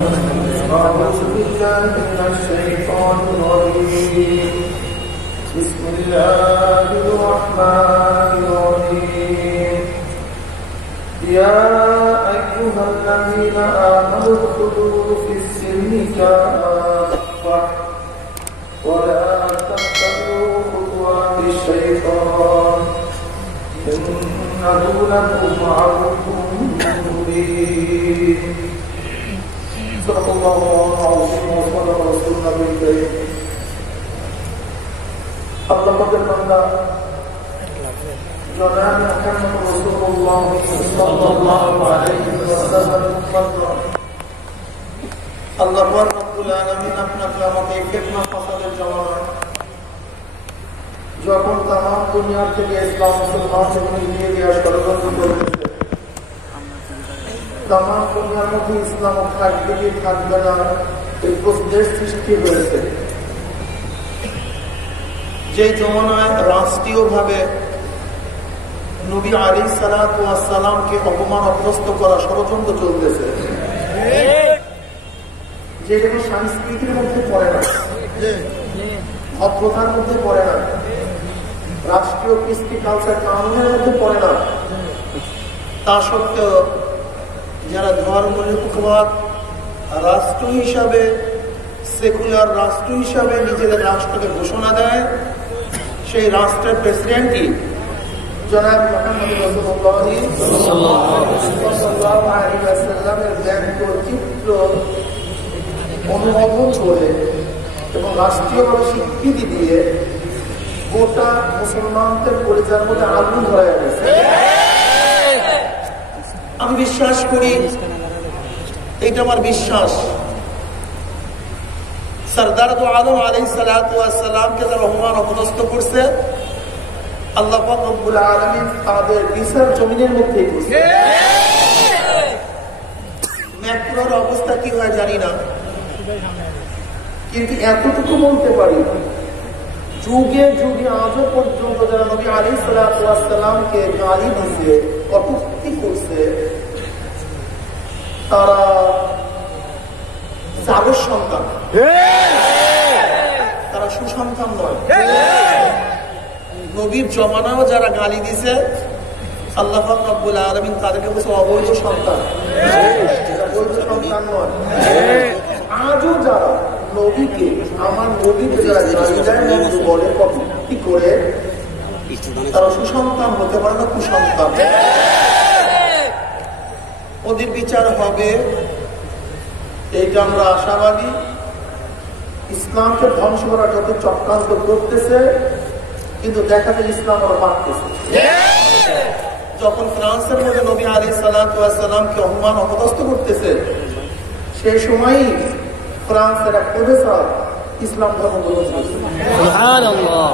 أعوذ بالله من الشيطان الرجيم بسم الله الرحمن الرحيم يا أيها الذين آمنوا ادخلوا في السلم كافة ولا تتبعوا خطوات الشيطان إنه لكم عدو مبين صدق الله العظيم وصدق رسول النبي الكريم الله قدر بندہ جناب محمد رسول اللہ صلی اللہ علیہ وسلم اللہ رب العالمین اپنا قیامت فتنہ فساد جوان যখন तमाम दुनिया থেকে ইসলাম মুসলমানদের নিয়ে গিয়ে ষড়যন্ত্র করেছে तमाम दुनियाর মধ্যে ইসলাম থাকবে কি থাকবে না এই প্রশ্নের সৃষ্টি হয়েছে যে জমানায় রাষ্ট্রীয়ভাবে নবী আলাইহিস সালাতু ওয়াস সালামকে অপমান অপদস্থ করা ষড়যন্ত্র চলতেছে যেগুলো সংস্কৃতির মধ্যে পড়ে না ভদ্রতার মধ্যে পড়ে না রাষ্ট্রীয় কৃষ্টি কালচার কানুনের মধ্যে পড়ে না তা সত্ত্বেও যারা ধর্মনিরপেক্ষবাদ রাষ্ট্র হিসাবে সেকুলার রাষ্ট্র হিসাবে নিজেদের রাষ্ট্রকে ঘোষণা দেয় সেই রাষ্ট্রের প্রেসিডেন্টই জনাব মুহাম্মদ রাসূলুল্লাহ সাল্লাল্লাহু আলাইহি ওয়াসাল্লামের ব্যঙ্গ চিত্র অনুমোদন করে এবং রাষ্ট্রীয়ভাবে স্বীকৃতি দিয়ে গোটা মুসলমানদের পরিচয়ের মধ্যে আগুন ধরে গেছে আমি বিশ্বাস করি এটা আমার বিশ্বাস সরদার দু আলম আলাইহিস সালাতু ওয়াস সালামকে যারা অপমান অপদস্থ করছে আল্লাহ পাক রব্বুল আলামিন তাদের বিচার জমিনের মধ্যেই করছে ম্যাক্রোর অবস্থা কি হয় জানি না কিন্তু এতটুকু বলতে পারি যুগে যুগে আজও পর্যন্ত যারা নবী আলাইহিস সালাতু ওয়াস সালামকে গালি দিয়েছে কটূক্তি করছে তারা জাবর সন্তান তারা সুসন্তান নয় নবীর জমানাও যারা গালি দিছে আল্লাহ পাক রব্বুল আলামিন তাদেরকে বলছে অবৈধ সন্তান বৈধ সন্তান নয় আজও যারা নবীকে আমার নবীকে যারা গালি দেয় মন্দ বলে কটূক্তি করে তারা সুসন্তান হতে পারে না কুসন্তান ওদের বিচার হবে এইটা আমরা আশাবাদী ইসলামকে ধ্বংস করার যত চক্রান্ত করতেছে কিন্তু দেখা যায় ইসলাম ওরা বাড়তেছে যখন ফ্রান্সের মধ্যে নবী আলাইহিস সালাতু ওয়াস সালামকে অপমান অপদস্থ করতেছে সেই সময়ই ফ্রান্সের এক প্রফেসর ইসলাম ধর্ম গ্রহণ করছে সুবহানাল্লাহ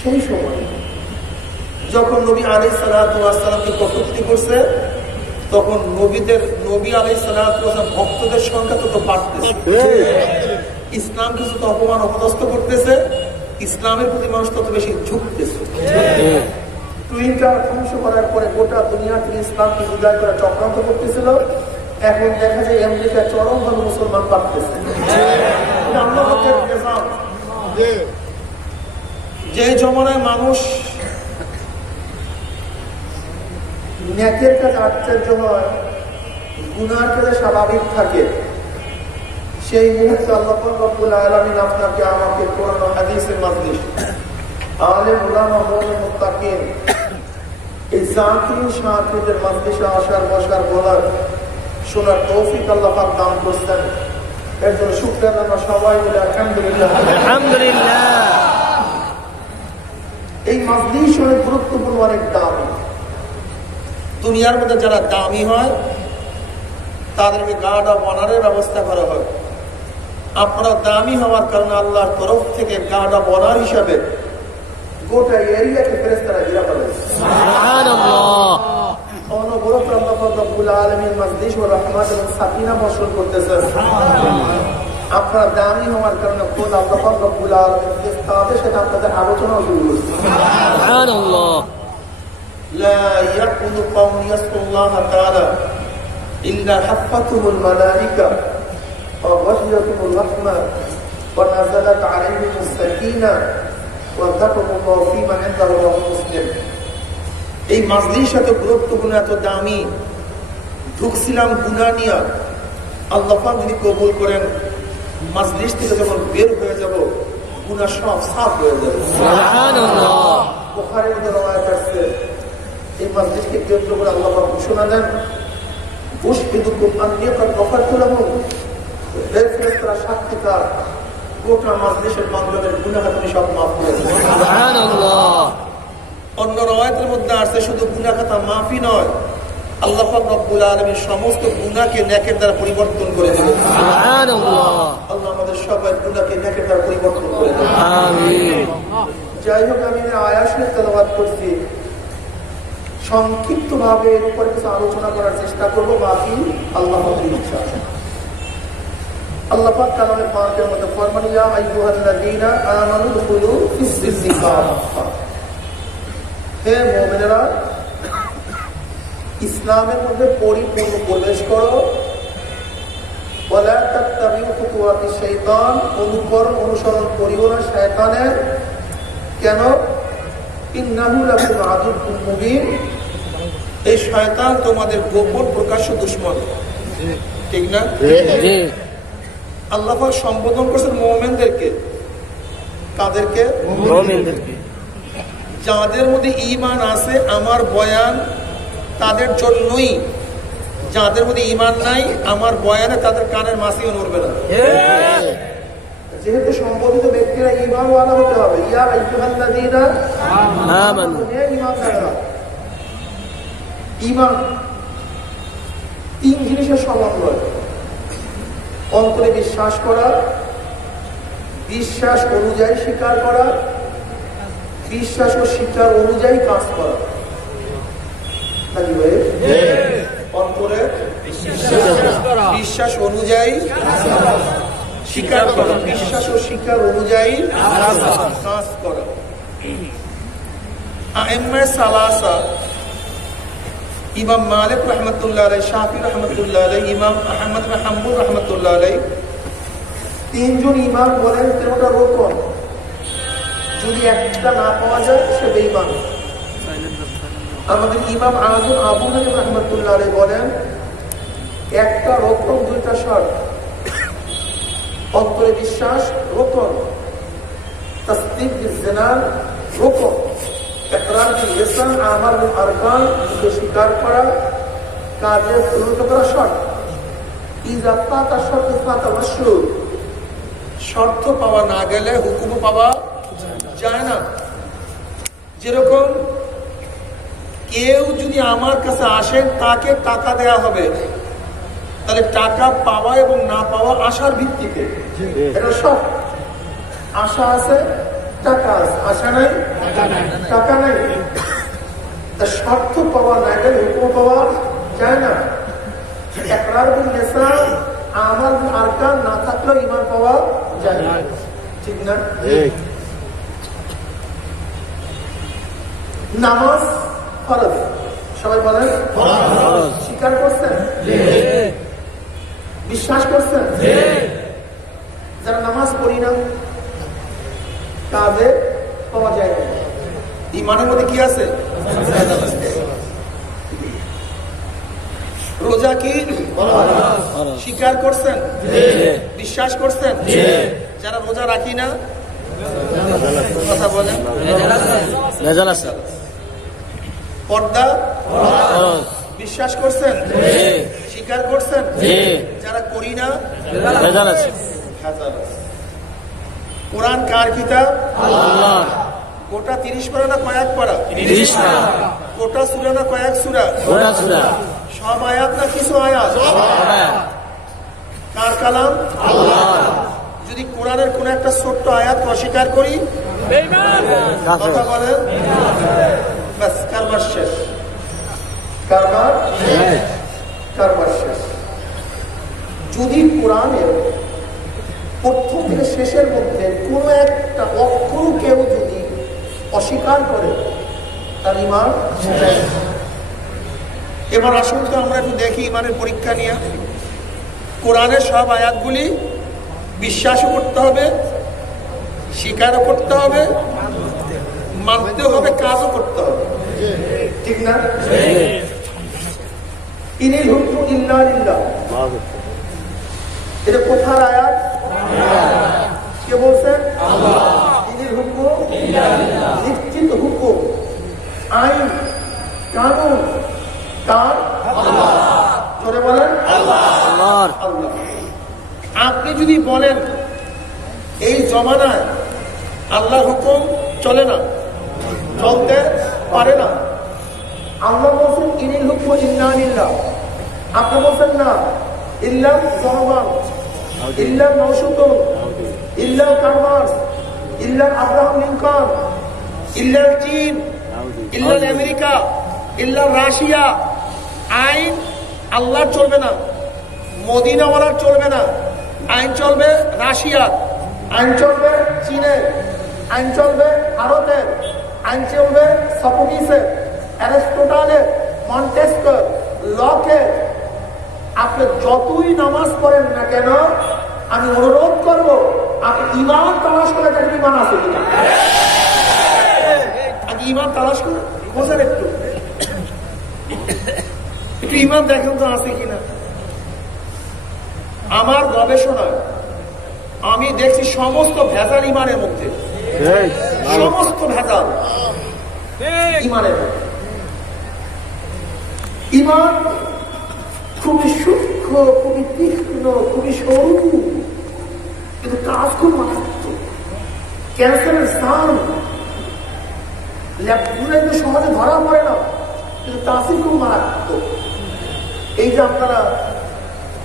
সেই সময় যখন নবী আলাইহিস সালাতু ওয়াস সালামকে কটূক্তি করছে তখন নবী আলাইহিস সালাতু ওয়াস সালাম ভক্তদের সংখ্যা তত বাড়তেছে ইসলাম কিছু তো অপমান অপদস্থ করতেছে ইসলামের প্রতি মানুষ তত বেশি ঝুঁকতেছে টুইটার ধ্বংস করার পরে গোটা দুনিয়া থেকে ইসলামকে বিদায় করা চক্রান্ত করতেছিল এখন দেখা যায় আমেরিকা চরমভাবে মুসলমান বাড়তেছে যে জমানায় মানুষ ন্যাকের কাছে আশ্চর্য হয় গুনার কাছে স্বাভাবিক থাকে সেই মুহূর্তে আল্লাহ পাক রব্বুল আলামিন আপনাকে আমাকে কোরআন ও হাদিসের মাজলিস আলেম উলামা মুমিন মুত্তাকিন এই জাকির শাকিরদের মাজলিসে আসার বসার বলার শোনার তৌফিক আল্লাহ পাক দান করেছেন এর জন্য শুকরিয়া আমরা সবাই বলি আলহামদুলিল্লাহ আলহামদুলিল্লাহ এই মাজলিস অনেক গুরুত্বপূর্ণ অনেক দামি দুনিয়ার মধ্যে যারা দামি হয় তাদেরকে গার্ড অফ অনারের ব্যবস্থা করা হয় আপনারা দামি হওয়ার কারণে আল্লাহর তরফ থেকে গার্ড অফ অনার হিসাবে গোটা এরিয়াকে ফেরেশতারা ঘিরে ফেলেছে সুবহানাল্লাহ অনবরত আল্লাহ পাক রব্বুল আলামিন মাজলিস ও রহমত এবং সাকিনা বর্ষণ করতেছেন আপনারা দামি হওয়ার কারণে খোদ আল্লাহ পাক রব্বুল আলামিন তাদের সাথে আপনাদের আলোচনা শুরু করছে সুবহানাল্লাহ لا يكون قوم يذكر الله تعالى ইল্লা হাফাতুহুল মালাইকা ওয়া গাশিয়াতুহুর রাহমা ওয়া নাযালাত আলাইহিমুস সাকিনাহ ওয়া যাকারুল্লাহ ফীমা ইনদাহু ওয়া মুসলিম। এই মাজলিস এত গুরুত্বপূর্ণ, এত দামি। ঢুকছিলাম গুনাহ নিয়ে, আল্লাহ পাক যদি কবুল করেন মাজলিস থেকে যখন বের হয়ে যাব গুনাহ সব সাফ হয়ে যাবে। সুবহানাল্লাহ। বুখারীর মধ্যে রওয়ায়াত আছে, এই মাজলিসকে কেন্দ্র করে আল্লাহ পাক ঘোষণা দেন, উশহিদুকুম আন্নী কাদ গফারতু লাহুম। হে ফেরেশতারা সাক্ষীকার, গোটা মাজলিসের বান্দাদের গুনাহ আপনি সব মাফ করে দেন। সুবহানাল্লাহ। অন্য রওয়ায়াতের মধ্যে আছে শুধু গুনাহ খাতা মাফই নয়, আল্লাহ পাক রব্বুল আলামিন সমস্ত গুনাহকে নেকের দ্বারা পরিবর্তন করে দিবেন। সুবহানাল্লাহ। আল্লাহ আমাদের সবাই গুনাহকে নেকের দ্বারা পরিবর্তন করে দেন। আমিন। যাই হোক, আমি আয়াত তেলাওয়াত করছি, সংক্ষিপ্তভাবে এর উপর কিছু আলোচনা করার চেষ্টা করব, বাকি আল্লাহ পাকের ইচ্ছা। আল্লাহ পাক কালামে পাকের মধ্যে ফরমান, ইয়া আইয়ুহাল্লাযীনা আমানু দুখুলু ফিস-সিলমি কাফা। হে মুমিনেরা, ইসলামের মধ্যে পরিপূর্ণ প্রবেশ করো। ওয়ালা তাত্তাবিউ খুতুওয়াতিশ শাইতান, অনুসরণ করিও না শয়তানের। কেন? ইন্নাহু লাকুম আদুউম মুবিন, এই শয়তান তোমাদের গোপন প্রকাশ্য দুশমন। ঠিক না? আল্লাহ পাক সম্বোধন করেছেন মুমিনদেরকে। কাদেরকে? মুমিনদেরকে। যাদের মধ্যে ঈমান আছে, আমার বয়ান তাদের জন্যই। যাদের মধ্যে ঈমান নাই, আমার বয়ানে তাদের কানের মাছিও নড়বে না। যেহেতু সম্বোধিত ব্যক্তিরা ঈমানওয়ালা হতে হবে। ইয়া আইয়ুহাল্লাযীনা আমানু, হে ঈমানদাররা। ঈমান তিন জিনিসের সমন্বয়: অন্তরে বিশ্বাস করা, বিশ্বাস অনুযায়ী স্বীকার করা, বিশ্বাস ও স্বীকার অনুযায়ী কাজ করা। অন্তরে বিশ্বাস অনুযায়ী স্বীকার করা, বিশ্বাস ও স্বীকার অনুযায়ী কাজ করা। আইম্মায়ে সালাসা, ইমাম মালিক রাহমাতুল্লাহ আলাইহি, শাফি রাহমাতুল্লাহ আলাইহি, ইমাম আহমদ বিন হাম্বল রাহমাতুল্লাহ আলাইহি, তিনজন ইমাম বলেন তিনটা রকম, যদি একটা না পাওয়া যায় সে বেঈমান। আমাদের ইমাম আযম আবু হানিফা রাহমাতুল্লাহ আলাইহি বলেন একটা রকম, দুইটা শর্ত: অন্তরে বিশ্বাস রকম, তাসদীক বিল জানান রকম, ইকরার বিল লিসান, আমাল বিল আরকান, স্বীকার করা, কাজে পরিণত করা শর্ত। ইযা ফাতা শর্ত ফাতা মাশরুত, শর্ত পাওয়া না গেলে হুকুম পাওয়া যায় না। যেরকম কেউ যদি আমার কাছে আসেন, তাকে টাকা দেয়া হবে, তাহলে টাকা পাওয়া এবং না পাওয়া আশার ভিত্তিতে। এটা সব আশা আছে, টাকা আছে, আশা নাই, টাকা নাই। তা শর্ত পাওয়া না গেলে হুকুম পাওয়া যায় না। ইকরার বিল লিসান, আমাল বিল আরকান না থাকলেও ঈমান পাওয়া যায় না। ঠিক না? নামাজ ফরজ, সবাই বলেন স্বীকার করছেন, বিশ্বাস করছেন। যারা নামাজ পড়ি না, কাজে পাওয়া যায় না। ঈমানের মধ্যে কি আছে? রোজা কি স্বীকার করছেন, বিশ্বাস করছেন। যারা রোজা রাখি না, কথা বলেন, পর্দা বিশ্বাস করছেন, স্বীকার করছেন। যারা করি না, কোরআন কার কিতাব? আল্লাহর। গোটা 30 পারা না কয়েক পারা? 30 পারা। গোটা সূরা না কয়েক সূরা? গোটা সূরা। সব আয়াত না কিছু আয়াত? সব আয়াত। কার কালাম? আল্লাহর। যদি কোরআনের কোন একটা ছোট্ট আয়াত অস্বীকার করি, বেঈমান। কথা বলেন, বাস কারবার শেষ। কারবার শেষ, কারবার শেষ। যদি কোরআনের প্রথম থেকে শেষের মধ্যে কোন একটা অক্ষর কেউ যদি অস্বীকার করে, তার ঈমান শেষ। এবার আসুন তো আমরা একটু দেখি ইমানের পরীক্ষা নিয়ে। কোরআনের সব আয়াতগুলি বিশ্বাসও করতে হবে, স্বীকারও করতে হবে, মানতে হবে, কাজও করতে হবে, ঠিক না? ইনিল হুকমু ইল্লা লিল্লাহ, এটা কোথার আয়াত? কে বলছেন? ইনিল হুকমু ইল্লা লিল্লাহ, নিশ্চিত হুকুম, আইন, কানুন কার? আল্লাহ। জোরে বলেন আল্লাহ। আপনি যদি বলেন এই জমানায় আল্লাহর হুকুম চলে না, চলতে পারে না, আল্লাহ বলছেন ইনিল হুকমু ইল্লা লিল্লাহ, আপনি বলছেন না ইল্লা জনগণ, ইল্লা নওশাতুন, ইল্লা কারমার্স, ইল্লা আব্রাহাম লিঙ্কন, ইল্লা চীন, ইল্লা আমেরিকা, ইল্লা রাশিয়া, আইন আল্লাহর চলবে না, মদিনাওয়ালার চলবে না, আইন চলবে রাশিয়ার, আইন চলবে চীনের, আইন চলবে ভারতের, আইন চলবে সফোক্লিসের, অ্যারিস্টটলের, মন্টেস্কোর, লকের। আপনি যতই নামাজ পড়েন না কেন, আমি অনুরোধ করব আপনি ইমান তালাশ করে দেখেন ইমান আছে কিনা। আগে ইমান তালাশ করে বোঝেন, একটু একটু ইমান দেখেন তো আছে কিনা। আমার গবেষণায় আমি দেখছি সমস্ত ভেজাল ইমানের মধ্যে, সমস্ত ভেজাল ইমানের মধ্যে। ইমান খুবই সূক্ষ্ম, খুবই তীক্ষ্ণ, খুবই সরু, কিন্তু কাজ খুব মারাত্মক। ক্যান্সারের স্থান ল্যাবগুলো সহজে ধরা পড়ে না, কিন্তু তাসির খুব মারাত্মক। এই যে আপনারা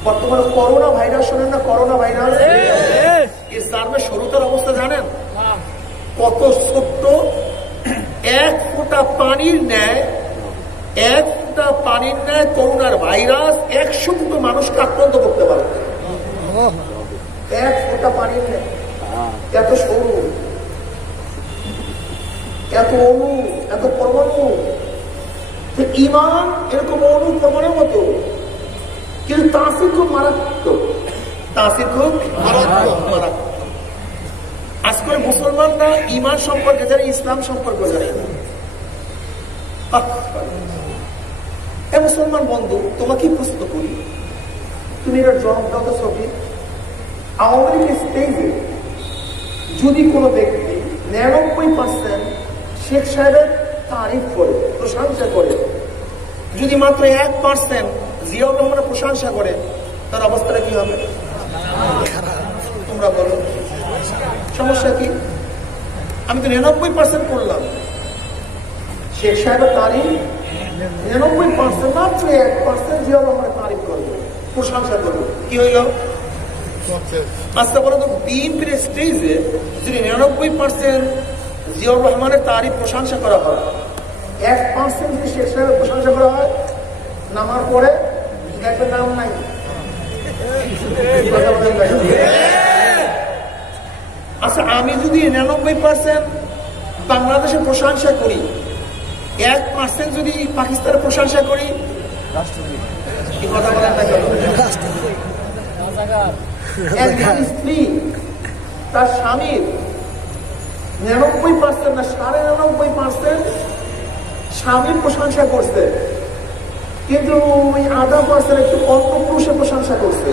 বর্তমানে করোনা ভাইরাস শোনেন না, করোনা ভাইরাস, এর সার্ভে শুরুতার অবস্থা জানেন কত ছোট্ট? 1 ফোঁটা পানির ন্যায়, 1 ফোঁটা পানির ন্যায় করোনার ভাইরাস 100 কোটি মানুষকে আক্রান্ত করতে পারে। 1 ফোঁটা পানির ন্যায়, এত সরু, এত অণু, এত পরমাণু। ইমান এরকম অণু পরমাণুর মতো, কিন্তু তাসির খুব মারাত্মক, তাসির খুব মারাত্মক। আজকাল মুসলমানরা ইমান সম্পর্কে জানে, ইসলাম সম্পর্কে জানে না। মুসলমান বন্ধু, তোমাকে প্রশ্ন করি, তুমি এটার জবাব দাও তো। ছবি আওয়ামী লীগের স্টেজে যদি কোনো ব্যক্তি 99% শেখ সাহেবের তারিফ করে, প্রশংসা করে, যদি মাত্র 1% জিয়াউর রহমানের প্রশংসা করে, তার অবস্থাটা কি হবে? তোমরা বলো, সমস্যা কি? আমি তো 99% করলাম শেখ সাহেবের তারিফ, 99% মাত্র 1% জিয়াউর রহমানের তারিফ করবো, প্রশংসা করবো, কি হইল? আচ্ছা বলো তো, বিএনপির স্টেজে যদি 99% জিয়াউর রহমানের তারিফ প্রশংসা করা হয়, 1% যদি শেখ সাহেবের প্রশংসা করা হয়, নামার পরে দেখবে নাম নাই। আচ্ছা আমি যদি 99% বাংলাদেশের প্রশংসা করি, 1% যদি পাকিস্তানের প্রশংসা করি, কি কথা বলেন না কেন? একজন স্ত্রী তার স্বামীর 99% না 99.5% স্বামীর প্রশংসা করছে, কিন্তু ওই 0.5% একটু অন্য পুরুষের প্রশংসা করছে।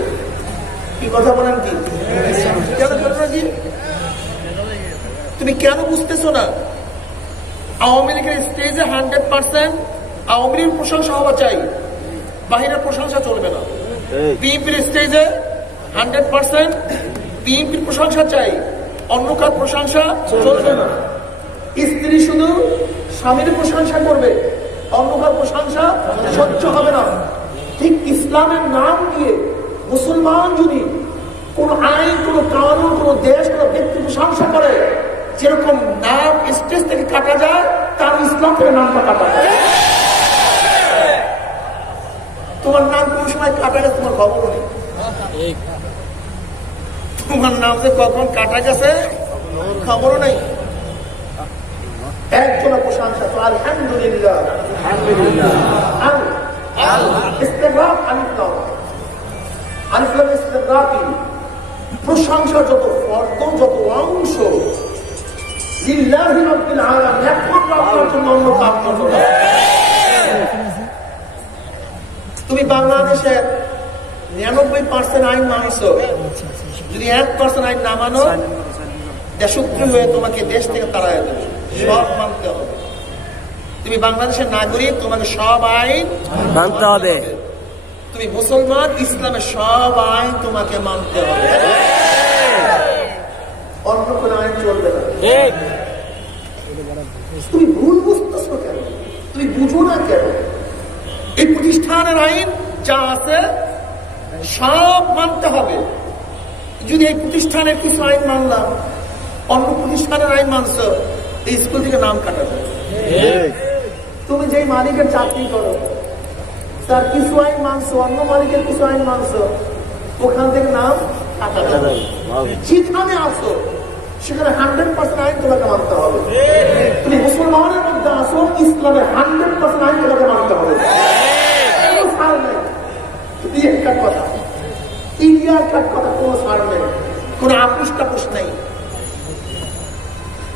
কি কথা বলেন? কি কেন ঘটনাজি? তুমি কেন বুঝতেছো না? আওয়ামী লীগের স্টেজে 100% আওয়ামী লীগের প্রশংসা হওয়া চাই, বাহিরের প্রশংসা চলবে না। বিএনপির স্টেজে 100% বিএনপির প্রশংসা চাই, অন্য কার প্রশংসা চলবে না। স্ত্রী শুধু স্বামীর প্রশংসা করবে, অন্য কার প্রশংসা সহ্য হবে না। ঠিক ইসলামের নাম দিয়ে মুসলমান যদি কোন আইন, কোন কানুন, কোন দেশ, কোন ব্যক্তি প্রশংসা করে, যেরকম নাম স্টেজ থেকে কাটা যায়, তার ইসলাম থেকে নামটা কাটা যায়। তোমার নাম কোন সময় কাটা গেছে তোমার খবরও নেই, তোমার নাম যে কখন কাটা গেছে খবরও নেই। একজনের প্রশংসা তো আলহামদুলিল্লাহ। ইস্তেগরাক আলিফ লাম, আলিফ লাম ইস্তেগরাকি, প্রশংসা যত ফর্দ যত অংশ লিল্লাহি রাব্বিল আলামিন, একমাত্র আল্লাহর জন্য, অন্য কারোর জন্য না। তুমি বাংলাদেশের 99% আইন মানছো, যদি 1% আইন না মানো দেশপ্রিয় হয়ে তোমাকে দেশ থেকে তাড়ায় দেবে। সব মানতে হবে। তুমি বাংলাদেশের নাগরিক, তোমাকে সব আইন মানতে হবে। তুমি মুসলমান, ইসলামের সব আইন তোমাকে মানতে হবে, অন্য কোন আইন চলবে না। তুমি ভুল বুঝতেছো কেন? তুমি বুঝো না কেন? এই প্রতিষ্ঠানের আইন যা আছে সব মানতে হবে। যদি এই প্রতিষ্ঠানের কিছু আইন মানলাম, অন্য প্রতিষ্ঠানের আইন মানছ, এই স্কুল থেকে নাম কাটা যায়। তুমি যেই মালিকের চাকরি করো তার কিছু আইন মানছো, অন্য মালিকের কিছু আইন মানছো, ওখান থেকে নাম কাটা যাবে। যেখানে আসো সেখানে 100% আইন তোমাকে মানতে হবে। তুমি মুসলমানের মধ্যে আসো, ইসলামের 100% আইন তোমাকে মানতে হবে। কোনো ছাড় নেই, কোনো আপোষ টাপোষ নেই,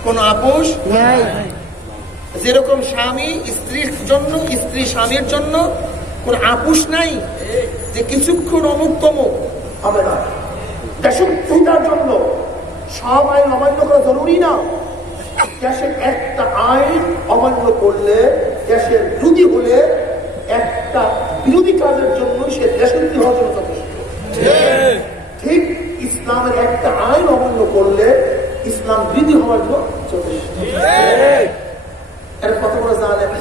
কোন আপোষ নাই। যেরকম স্বামী স্ত্রীর জন্য, স্ত্রী স্বামীর জন্য কোন আপোষ নাই যে কিছুক্ষণ অমুক তমুক হবে না। দেশপ্রিয়তার জন্য সব আইন অমান্য করা জরুরি না। দেশের একটা আইন অমান্য করলে, দেশের বিরোধী হলে, একটা বিরোধী কাজের জন্য সে দেশের হওয়ার জন্য যথেষ্ট। ঠিক ইসলামের একটা আইন অমান্য করলে ইসলাম বিরোধী হওয়ার জন্য যথেষ্ট। এর কত বড় জানেন?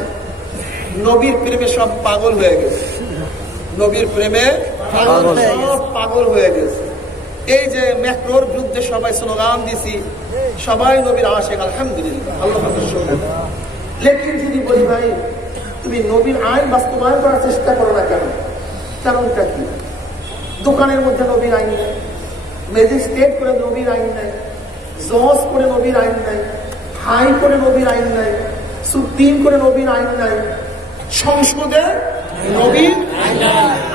নবীর প্রেমে সব পাগল হয়ে গেছে, নবীর প্রেমে সব পাগল হয়ে গেছে। এই যে মেট্রোর বিরুদ্ধে সবাই স্লোগান দিছি, সবাই নবীর আশিক, আলহামদুলিল্লাহ, আল্লাহ পাকের শুকর। লেকিন যদি বলি ভাই তুমি নবীর আইন বাস্তবায়ন করার চেষ্টা করো না কেন? কারণটা কি? দোকানের মধ্যে নবীর আইন নেই, ম্যাজিস্ট্রেট করে নবীর আইন নাই, জজ করে নবীর আইন নাই, হাই করে নবীর আইন নাই, সুপ্রিম করে নবীর আইন নাই, সংসদে নবীর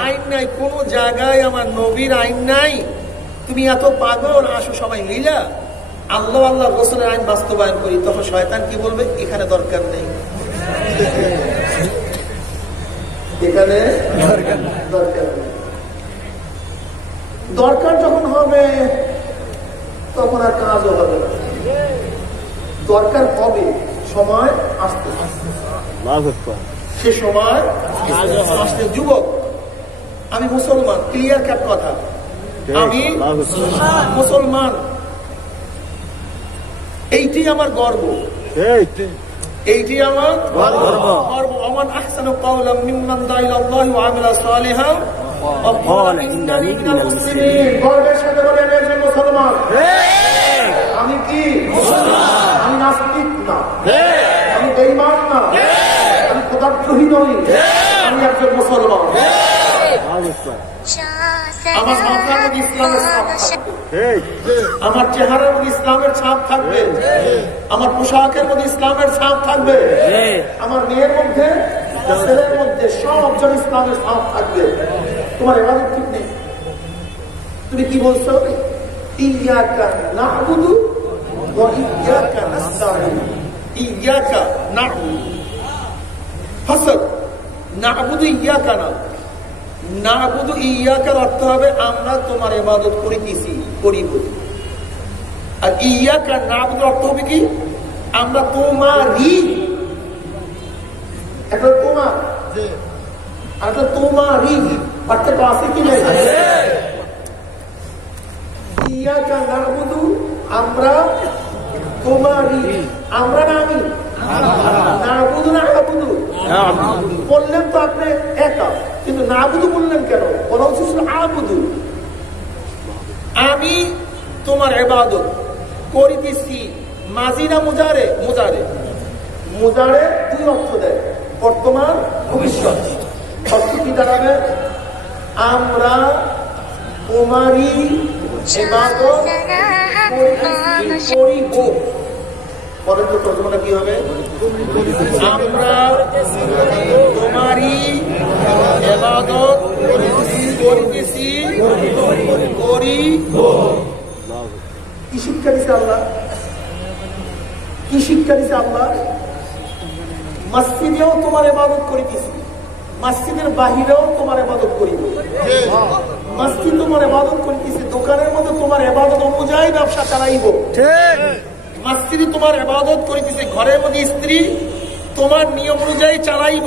আইন নাই, কোন জায়গায় আমার নবীর আইন নাই। তুমি এত পাগল, আসো সবাই মিলা আল্লাহ আল্লাহ রাসূলের আইন বাস্তবায়ন করি। তখন শয়তান কি বলবে? এখানে দরকার নেই, এখানে দরকার নেই। দরকার যখন হবে তখন আর কাজও হবে না। দরকার হবে, সময় আসতে সে সময় আসতে। যুবক, আমি মুসলমান, ক্লিয়ার কাট কথা, আমি মুসলমান, এইটি আমার গর্ব, এইটি আমার গর্ব। আমার আহসানু কাওলাম মিম্মান দাআ ইলাল্লাহি ওয়া আমিলা সালিহান ওয়া ক্বালা ইন্নানি মিনাল মুসলিমিন। গর্বের সাথে বলেন একজন মুসলমান। আমি কি মুসলমান? আমি নাস্তিক না, আমি বেঈমান না, আমি খোদাদ্রোহী নই, আমি একজন মুসলমান। আমার মাথার মধ্যে ইসলামের ছাপ থাকবে, আমার চেহারার মধ্যে ইসলামের ছাপ থাকবে, আমার পোশাকের মধ্যে ইসলামের ছাপ থাকবে, আমার মেয়ের মধ্যে, ছেলের মধ্যে সবজন ইসলামের ছাপ থাকবে। তোমার ইবাদত ঠিক নেই। তুমি কি বলছো? ইয়াকা না'বুদু ওয়া ইয়াকা নাস্তাঈন। ইয়াকা না'বুদু, হাসান না'বুদু ইয়াকা না, না'বুদু ইয়াকার অর্থ হবে আমরা তোমার ইবাদত করিতেছি, করিব। আর ইয়াকা না'বুদুর অর্থ হবে কি? আমরা তোমারই। একটা তোমার আর একটা তোমারই, অর্থাৎ আছে কি নাই? ইয়াকা না'বুদু, আমরা তোমারই, আমরা না আমি, না'বুদু না আবুদু বললেন তো আপনি একা, কিন্তু না'বুদু বললেন কেন? বলা উচিত ছিল আবুদু। আমি তোমার ইবাদত করিতেছি, মাজি না মুজারে? মুজারে, মুজারে দুই অর্থ দেয়, বর্তমান ভবিষ্যৎ। অর্থ কি দাঁড়াবে? আমরা তোমারই ইবাদত করিব। পরের তো তর্জমাটা কি হবে? আমরা তোমারই ইবাদত করিতেছি করি। কি শিক্ষা দিছে আল্লাহ? কি শিক্ষা দিছে আল্লাহ? মসজিদেও তোমার ইবাদত করিতেছি, মসজিদের বাহিরেও তোমার ইবাদত করিব। মসজিদ তোমার ইবাদত করিতেছি, দোকানের মধ্যে তোমার ইবাদত অনুযায়ী ব্যবসা চালাইব। মসজিদে তোমার ইবাদত করিতেছি, ঘরের মধ্যে স্ত্রী তোমার নিয়ম অনুযায়ী চালাইব।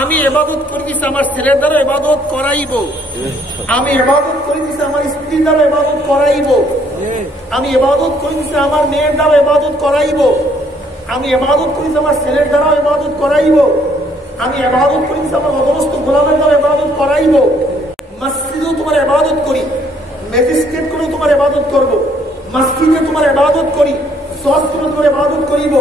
আমি ইবাদত করিতেছি, আমার ছেলের দ্বারা ইবাদত করাইব। আমি ইবাদত করিতেছি, আমার স্ত্রীর দ্বারা ইবাদত করাইব। আমি ইবাদত করিতেছি, আমার মেয়ের দ্বারা ইবাদত করাইব। আমি ইবাদত করিতেছি, আমার ছেলের দ্বারা ইবাদত করাইব। আমি ইবাদত করিতেছি, আমার অধস্তন গোলামের দ্বারা ইবাদত করাইব। মসজিদেও তোমার ইবাদত করি, ম্যাজিস্ট্রেট করেও তোমার ইবাদত করব। মসজিদে তোমার ইবাদত করি, জজ করে তোমার ইবাদত করিব।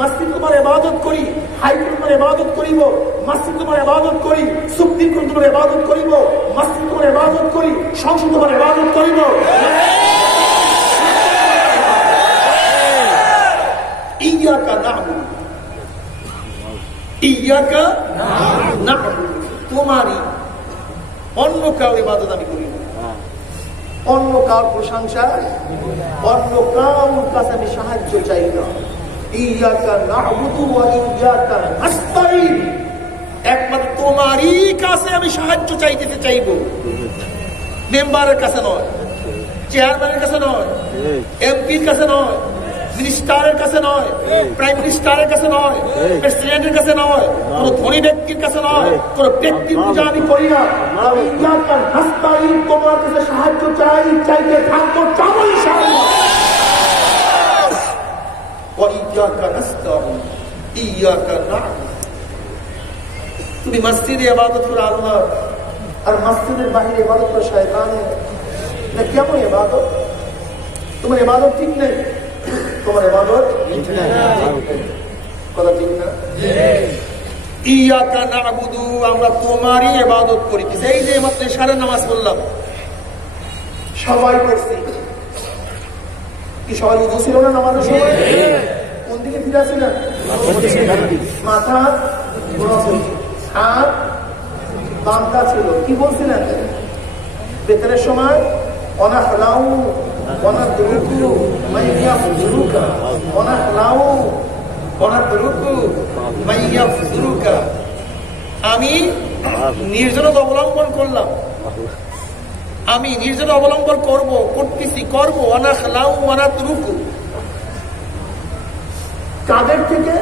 মসজিদ তোমার ইবাদত করি, হাইকোর্ট তোমার ইবাদত করিব। মসজিদ তোমার ইবাদত করি, সুপ্রিম কোর্ট তোমার ইবাদত করিব। মসজিদ তোমার ইবাদত করি, সংসদ তোমার ইবাদত করিব। ইয়াকা না'বুদু, ইয়াকা না'বুদু, তোমারই, অন্য কাউর ইবাদত আমি করি না। অন্য কাউর প্রশংসা, অন্য কাউর কাছে আমি সাহায্য চাই না। ইয়াকা না'বুদু ওয়া ইয়াকা নাস্তাঈন, একমাত্র তোমারই কাছে আমি সাহায্য চাইতে চাইব। মেম্বারের কাছে নয়, চেয়ারম্যানের কাছে নয়, এমপির কাছে নয়, মিনিস্টারের কাছে নয়, প্রাইম মিনিস্টারের কাছে নয়, প্রেসিডেন্টের কাছে নয়, কোন ধনী ব্যক্তির কাছে নয়, কোন ব্যক্তির পূজা আমি করি না। আমি ইয়াকা নাস্তাঈন, তোমার কাছে সাহায্য চাই, চাইতে থাকবো, চাবো ইনশাআল্লাহ। ওয়া ইয়াকা নাস্তাঈন, ইয়াকা না'বুদু। তুমি মসজিদে ইবাদত করো আল্লাহ, আর মসজিদের বাহিরে ইবাদত করো শয়তানের। না কেমন ইবাদত? তোমার ইবাদত ঠিক নেই, তোমার ইবাদত কথা ঠিক না। ইয়াকা না'বুদু, আমরা তোমারই ইবাদত করিতেছি। এই যে মাত্র ইশারার নামাজ পড়লাম, সবাই পড়ছি। কি সবাই উযু ছিল না নামাজের সময়? কোন দিকে ফিরে ছিলেন? মাথা হাত বান্দা ছিল। কি বলছিলেন বেতনের সময়? অনাহলাউ অনাদরুকু মাইয়াফজুরুকা, অনাহলাউ অনাদরুকু মাইয়াফজুরুকা। আমি নির্জনতা অবলম্বন করলাম, আমি নির্জনতা অবলম্বন করব, করতেছি, করব। অনাহলাউ অনাদরুকু, কাদের থেকে?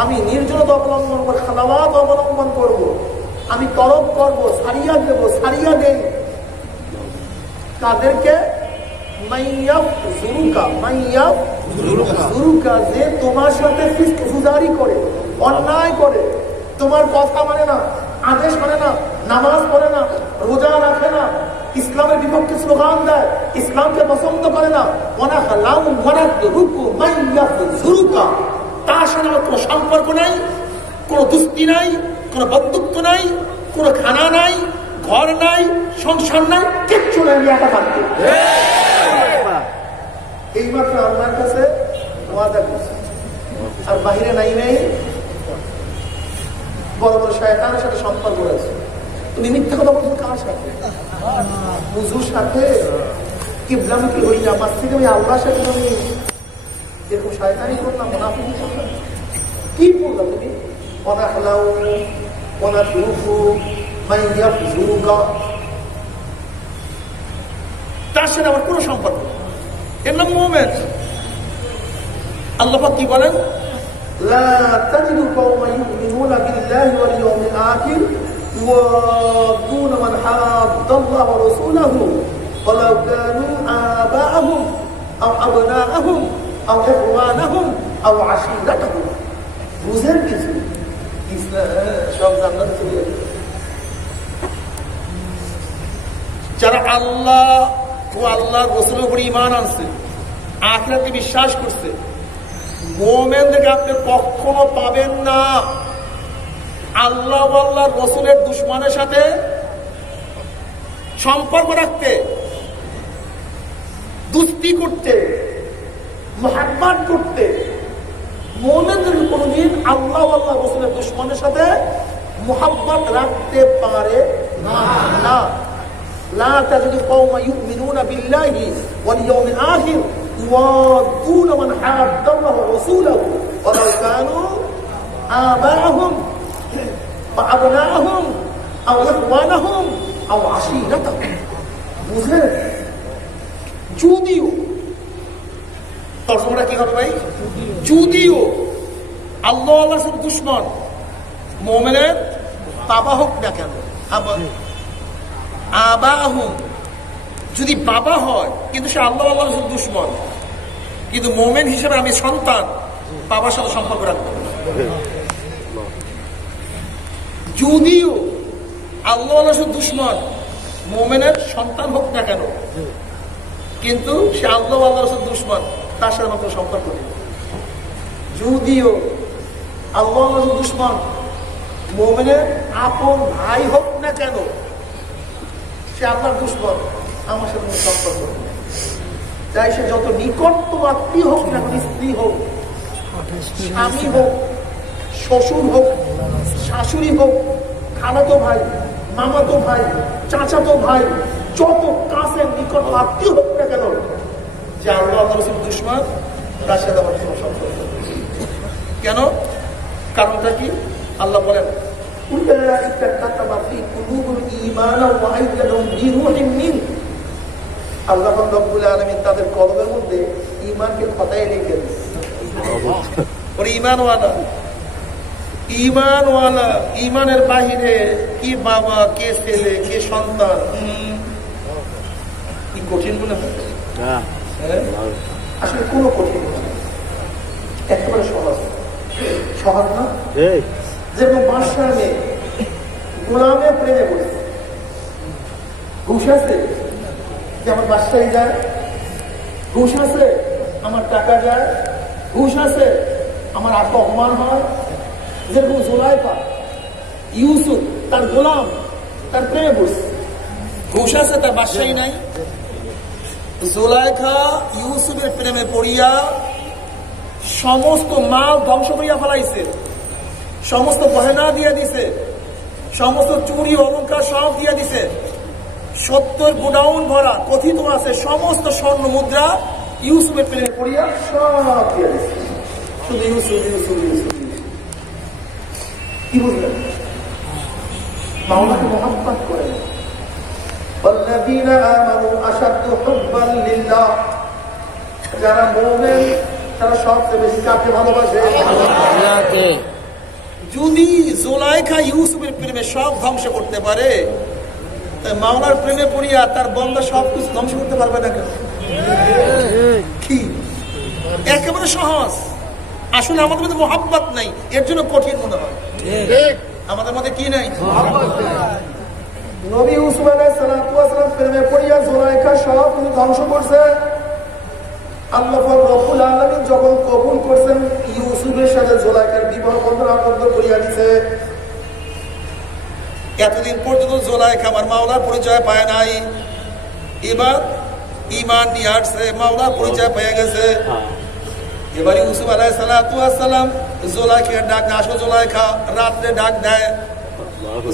আমি নির্জনতা অবলম্বন করব, খালাওয়াত অবলম্বন করব, আমি তরফ করব, সারিয়া দেব, সারিয়া দেই। কাদেরকে? মাইয়াফজুরুকা, মাইয়াফজুরুকা, যে তোমার সাথে ফিসকুফুজারি করে, অন্যায় করে, তোমার কথা মানে না, আদেশ মানে না, নামাজ পড়ে না, রোজা রাখে না, ইসলামের বিপক্ষে স্লোগান দেয়, ইসলামকে পছন্দ করে না। ওয়ানাহলাউ ওয়ানাদরুকু মাইয়াফজুরুকা, তার সাথে আমার কোনো সম্পর্ক নাই, কোনো দুস্তি নাই, কোনো বন্ধুত্ব নাই, কোনো খানা নাই, ঘর নাই, সংসার নাই, কিচ্ছু নাই, আমি একা থাকতে। এইমাত্র আল্লাহর কাছে ওয়াদা করছি, আর বাহিরে নাই নেই, বড় বড় শয়তানের সাথে সম্পর্ক রয়েছে। তুমি মিথ্যা কথা বলছো কার সাথে? হুজুর সাথে, কিবলামুখী হই না, মসজিদে ওই আল্লাহর সাথে তুমি এরকম শয়তানি করলাম, মুনাফিকি করলাম। কি বললাম তুমি? অনাহলাউ অনাদরুকু মাইয়াফজুরুকা, তার সাথে আমার কোনো সম্পর্ক নেই। এর নাম মুমিন। আল্লাহ পাক কি বলেন? লা তাজিদু কওমান ইউমিনুনা বিল্লাহি ওয়াল ইয়াউমিল আখির ইউওয়াদুনা মান হাদ্দাল্লাহ ওয়া রাসূলাহু ওয়ালাউ কানু আবাআহুম আও আবনাআহুম আও ইখওয়ানাহুম আও আশীরাতাহুম। বুঝেন কিছু? ইসলাম সব জান্নাতে চলে যাবে। যারা আল্লাহ ও আল্লাহর রাসূলের উপর ঈমান আনছে, আখিরাতে বিশ্বাস করছে, মুমিনদেরকে আপনি কখনো পাবেন না আল্লাহ ও আল্লাহর রাসূলের দুশমনের সাথে সম্পর্ক রাখতে, দুস্তি করতে, মুহাব্বত করতে মুমিনদের কোনদিন আল্লাহ আল্লাহ রাসূলের দুশমনের সাথে মুহাব্বত রাখতে পারে না। লা তাজিদু কওমান ইউমিনুনা বিল্লাহি ওয়াল ইয়াউমিল আখির ইউআদুনা মান হাদ্দাল্লাহু ওয়া রাসূলাহু ওয়ালাউ কানু আবাহুম ওয়া আবনাহুম আও ইখওয়ানাহুম আও আশীরাতাহুম। বুঝলেন? যদিও তর্জমাটা কি হবে ভাই? যদিও আল্লাহ আল্লাহর দুশমন মুমিনের বাবা হোক না কেন, আবাহুম, যদি বাবা হয় কিন্তু সে আল্লাহ আল্লাহর দুশমন, কিন্তু মুমিন হিসেবে আমি সন্তান, বাবার সাথে সম্পর্ক রাখবো। যদিও আল্লাহ আল্লাহর দুশমন মুমিনের সন্তান হোক না কেন, কিন্তু সে আল্লাহ আল্লাহর দুশমন, তার সাথে আমাকে সম্পর্ক নেই। যদিও আল্লাহ আল্লাহর দুশমন মুমিনের আপন ভাই হোক না কেন, সে আল্লাহর দুশমন, আমার সাথে কোনো সম্পর্ক নেই। চাই সে যত নিকটতম আত্মীয় হোক না, স্ত্রী হোক, স্বামী হোক, শ্বশুর হোক, শাশুড়ি হোক, খালাতো ভাই, মামাতো ভাই, চাচাতো ভাই, যত কাছের নিকট আত্মীয় হোক না কেন, যে আল্লাহ আল্লাহর দুশমন, তার সাথে আমার কোনো সম্পর্ক নেই। কেন? কারণটা কি? আল্লাহ বলেন আল্লাহ রাব্বুল আলামিন তাদের কলবের মধ্যে ঈমানকে খতায় লিখে দিয়েছে। ওরে ঈমানওয়ালা, ঈমানওয়ালা, ঈমানের বাহিরে কি বাবা, কে ছেলে, কে সন্তান, কি কঠিন মনে হয়? আসলে কোনো কঠিন নয়, একেবারে সহজ। সহজ না? যেরকম বাদশাহ মেয়ে গোলামে প্রেমে পড়েছে, ঘুষ আছে যে আমার বাদশাহী যায়, ঘুষ আছে আমার টাকা যায়, ঘুষ আছে আমার অপমান হয়। যেরকম জুলাইখা ইউসুফ তার গোলাম, তার প্রেমে পড়ছে, ঘুষ আছে তার বাদশাহী নাই। জুলাইখা ইউসুফের প্রেমে পড়িয়া সমস্ত মাল ধ্বংস করিয়া ফেলাইছে, সমস্ত গহেনা দিয়ে দিছে, সমস্ত চুরি অলঙ্কার সব দিয়ে দিছে, 70 গোডাউন ভরা কথিত আছে সমস্ত স্বর্ণ মুদ্রা ইউসুফের প্রেমে পড়িয়া সব দিয়ে দিছে। শুধু ইউসুফ ইউসুফ ইউসুফ। কি বুঝলেন? মাওলাকে মুহাব্বত করেন। ওয়াল্লাযীনা আমানু আশাদ্দু হুব্বান লিল্লাহ, যারা মুমিন তারা সবচেয়ে বেশি কাকে ভালোবাসে? আল্লাহকে। যদি জুলাইখা ইউসুফের প্রেমে সব ধ্বংস করতে পারে, তাই মাওলার প্রেমে পড়িয়া তার বন্দা সবকিছু ধ্বংস করতে পারবে না কেন? কি একেবারে সহজ। আসলে আমাদের মধ্যে মুহাব্বত নাই, এর জন্য কঠিন মনে হয়। আমাদের মধ্যে কি নাই? নবী ইউসুফ আলাইহিস সালাম প্রেমে পড়িয়া জুলাইখা সব কিছু ধ্বংস করছে। আল্লাহ রাব্বুল আলামিন যখন কবুল করছেন, ইউসুফের সাথে জুলাইখার বিবাহ বন্ধন আবদ্ধ করিয়া দিয়েছে। এতদিন পর্যন্ত জুলাইখা আমার মাওলার পরিচয় পায় নাই, এবার ঈমান নিয়ে আসছে, মাওলার পরিচয় পেয়ে গেছে। এবার ইউসুফ আলাইহিস সালাম জুলাইখার ডাক, আসো জুলাইখা, রাত্রে ডাক দেয়।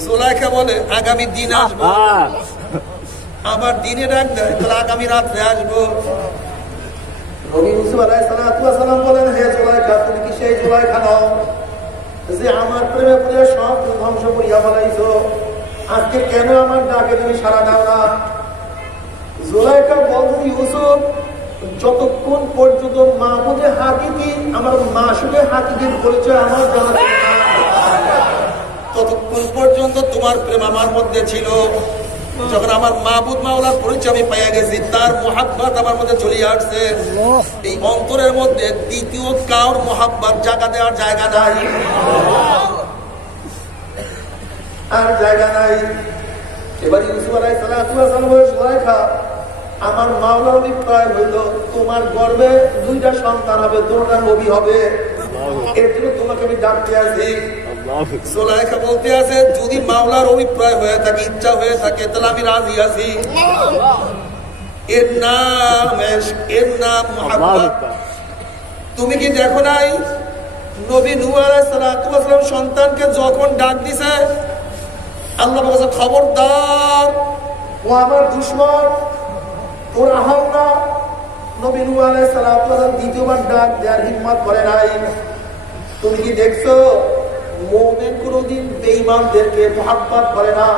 জুলাইখা বলে আগামী দিন আসবো, আবার দিনে ডাক দেয়, তাহলে আগামী রাত্রে আসবো। নবী ইউসুফ আলাইহিস সালাম বলেন, হে জুলাইখা, তুমি কি সেই জুলাইখা নও যে আমার প্রেমে পড়ে সব ধ্বংস করিয়া ফেলাইছো? আজকে কেন আমার ডাকে তুমি সাড়া দাও না? জুলাইখা বলছেন, ইউসুফ, যতক্ষণ পর্যন্ত মাহমুদে হাকিকি, আমার মাসুদে হাকিকির পরিচয় আমার জানা ছিল না, ততক্ষণ পর্যন্ত তোমার প্রেম আমার মধ্যে ছিল। যখন আমার মাহবুদ মাওলার পরিচয় আমি পাইয়া গেছি, তার মুহাব্বত আমার মধ্যে চলে আসছে, এই অন্তরের মধ্যে দ্বিতীয় কাউর মুহাব্বত জায়গা দেওয়ার জায়গা নাই, আর জায়গা নাই। এবার ইউসুফ আলাইহিস সালাম বলে, জুলাইখা, আমার মাওলার অভিপ্রায় হইল তোমার গর্ভে 2টা সন্তান হবে, 2টা নবী হবে, এর জন্য তোমাকে আমি ডাকতে আসি। জুলাইখা বলতে আছে, যদি মাওলার অভিপ্রায় হয়ে থাকে, ইচ্ছা হয়ে থাকে, তাহলে আমি রাজি আছি। এর নাম মুহাব্বত, তুমি কি দেখো নাই নবী নূহ আলাইহিস সালাম সন্তানকে যখন ডাক দিছে, আল্লাহ বলেছে খবরদার ও আমার দুশমন, ওরা হাও না। নবী নূহ আলাইহিস সালাম দ্বিতীয়বার ডাক দেওয়ার হিম্মত করে নাই। তুমি কি দেখছো মুমিন কোনদিন বেঈমানদেরকে মুহাব্বত করে না,